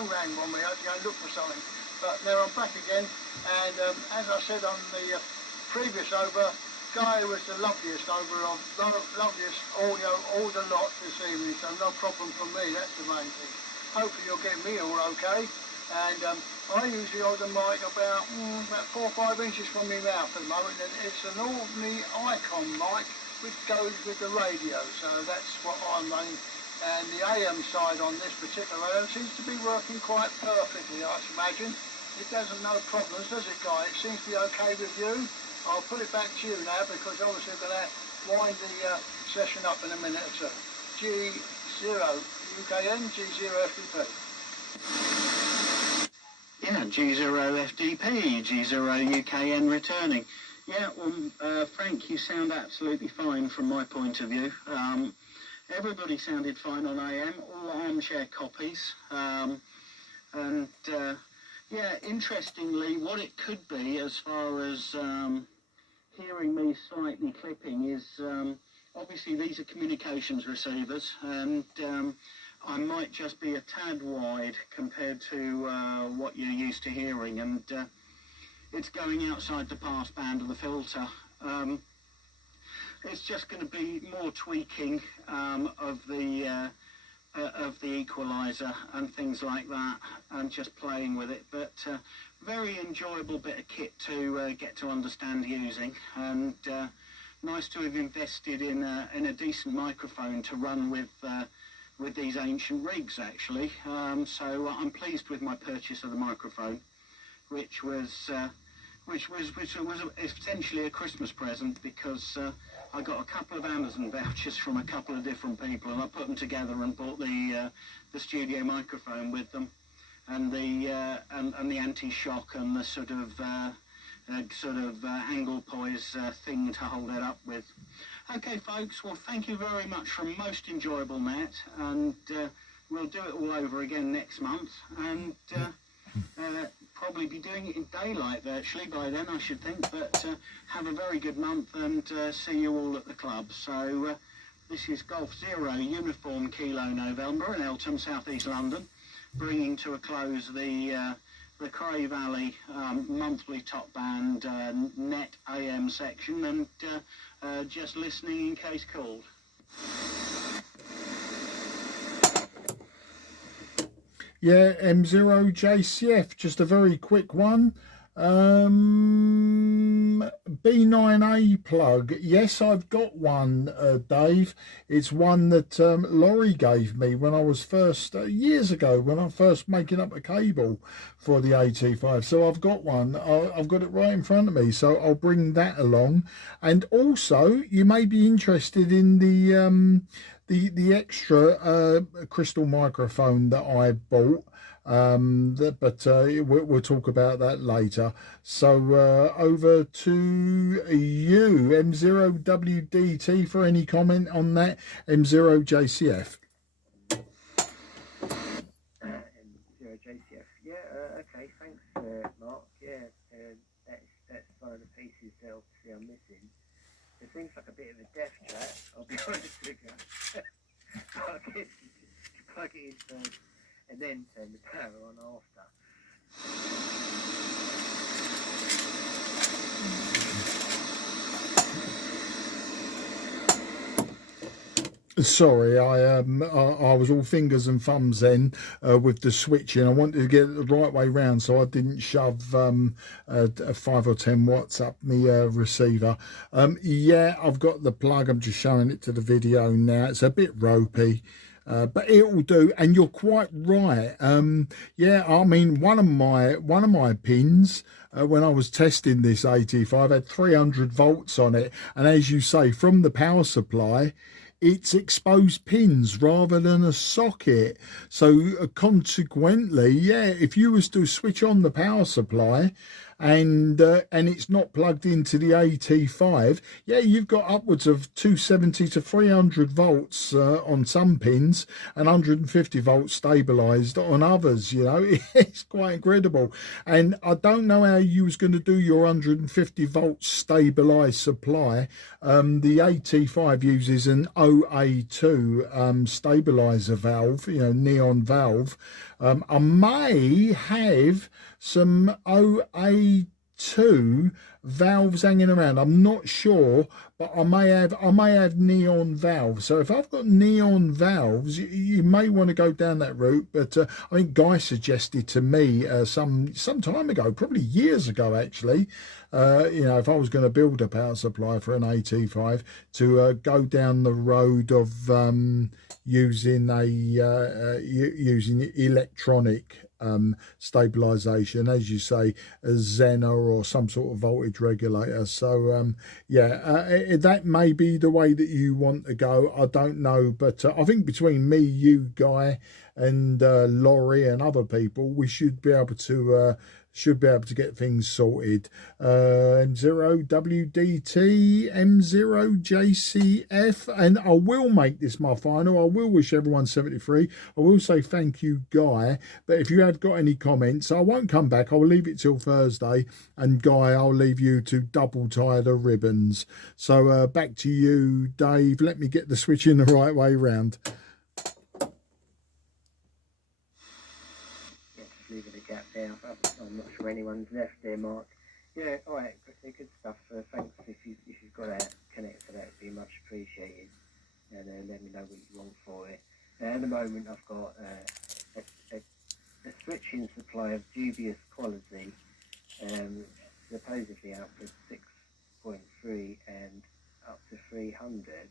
rang on me. I had to go and look for something. But now I'm back again, and as I said on the previous over, Guy was the loveliest loveliest audio, all the lot this evening, so no problem for me, that's the main thing. Hopefully you'll get me all okay. And I usually hold the mic about 4 or 5 inches from my mouth at the moment, and it's an ordinary Icon mic which goes with the radio, so that's what I'm running. And the AM side on this particular radio seems to be working quite perfectly, I imagine. It doesn't no problems, does it, Guy? It seems to be okay with you. I'll put it back to you now, because obviously we're going to wind the session up in a minute or so. G0UKN, G0FDP. Yeah, G0FDP, G0UKN returning. Yeah, well, Frank, you sound absolutely fine from my point of view. Everybody sounded fine on AM, all armchair copies. Yeah, interestingly, what it could be as far as hearing me slightly clipping is, obviously these are communications receivers, and I might just be a tad wide compared to what you're used to hearing, and it's going outside the pass band of the filter. It's just going to be more tweaking of the the equaliser and things like that, and just playing with it. But very enjoyable bit of kit to get to understand using, and nice to have invested in a decent microphone to run with these ancient rigs, actually. So I'm pleased with my purchase of the microphone, which was essentially a Christmas present, because I got a couple of Amazon vouchers from a couple of different people, and I put them together and bought the studio microphone with them, and the anti-shock and the sort of angle poise thing to hold it up with. Okay, folks. Well, thank you very much for a most enjoyable night, and we'll do it all over again next month, and probably be doing it in daylight virtually by then, I should think. But have a very good month, and see you all at the club. So this is Golf Zero Uniform Kilo November in Eltham, South East London, bringing to a close the Cray Valley monthly top band net AM section, and just listening in case called. Yeah, M0JCF, just a very quick one. B9A plug. Yes, I've got one, Dave. It's one that Laurie gave me when I was first, years ago, when I first making up a cable for the AT5. So I've got one. I've got it right in front of me. So I'll bring that along. And also, you may be interested in the extra crystal microphone that I bought, but we'll talk about that later. So over to you, M0WDT, for any comment on that, M0JCF. M0JCF, yeah, okay, thanks, Mark. Yeah, that's one of the pieces that obviously I'm missing. It seems like a bit of a death trap, I'll be honest with you. I guess you just plug it in first and then turn the power on after. Sorry, I was all fingers and thumbs then with the switching. I wanted to get it the right way round, so I didn't shove 5 or 10 watts up my receiver. Yeah, I've got the plug. I'm just showing it to the video now. It's a bit ropey, but it will do. And you're quite right. Yeah, I mean, one of my pins, when I was testing this AT5, had 300 volts on it, and as you say, from the power supply, it's exposed pins rather than a socket. So consequently, yeah, if you was to switch on the power supply and it's not plugged into the AT5, yeah, you've got upwards of 270 to 300 volts on some pins and 150 volts stabilized on others. You know, it's quite incredible. And I don't know how you was going to do your 150 volts stabilized supply. The AT5 uses an OA2 stabilizer valve, you know, neon valve. I may have some OA2 valves hanging around. I'm not sure, but I may have neon valves. So if I've got neon valves, you may want to go down that route. But I think Guy suggested to me some time ago, probably years ago actually, you know, if I was going to build a power supply for an AT5, to go down the road of using electronic stabilization, as you say, a Zener or some sort of voltage regulator. So yeah, that may be the way that you want to go. I don't know, but I think between me, you, Guy, and Laurie and other people, we should be able to get things sorted. M0WDT, M0JCF, and I will make this my final. I will wish everyone 73. I will say thank you, Guy, but if you have got any comments, I won't come back. I'll leave it till Thursday, and Guy, I'll leave you to double tie the ribbons. So back to you, Dave. Let me get the switch in the right way round. Leaving a gap there. I'm not sure anyone's left there, Mark. Yeah, all right, good stuff. Thanks if you've got a connect for that, it'd be much appreciated. And let me know what you want for it. At the moment I've got a switching supply of dubious quality, supposedly out for 6.3 and up to 300,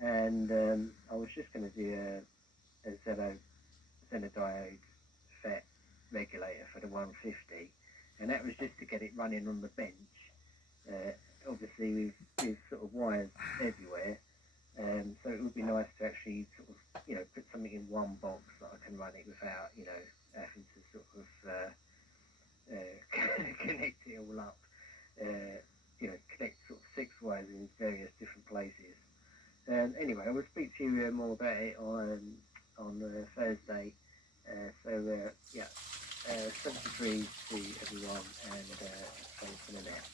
and I was just going to do a Xenodiode FET regulator for the 150, and that was just to get it running on the bench. Obviously with sort of wires everywhere, so it would be nice to actually sort of, you know, put something in one box that I can run it without, you know, having to sort of connect it all up, you know, connect sort of 6 wires in various different places. Anyway, I will speak to you more about it on Thursday. Yeah, 73 to everyone, and thanks for the net.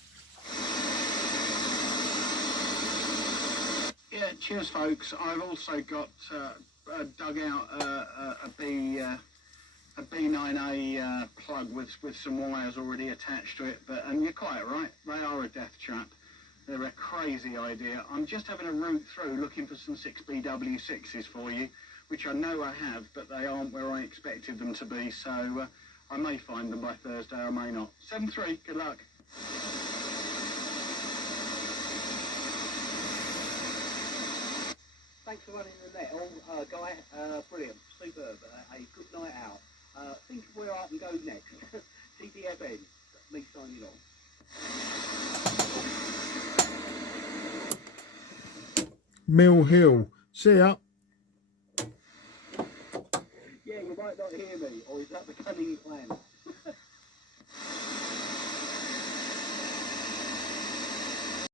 Yeah, cheers folks. I've also got dug out a B9A plug with some wires already attached to it, and you're quite right, they are a death trap. They're a crazy idea. I'm just having a route through looking for some 6BW6s for you, which I know I have, but they aren't where I expected them to be, so I may find them by Thursday, I may not. 7-3, good luck. Thanks for running the net, Guy. Brilliant, superb. A good night out. Think of where I can go next. TDFN, me signing off. Mill Hill. See ya. Yeah, you might not hear me, or is that the cunning plan?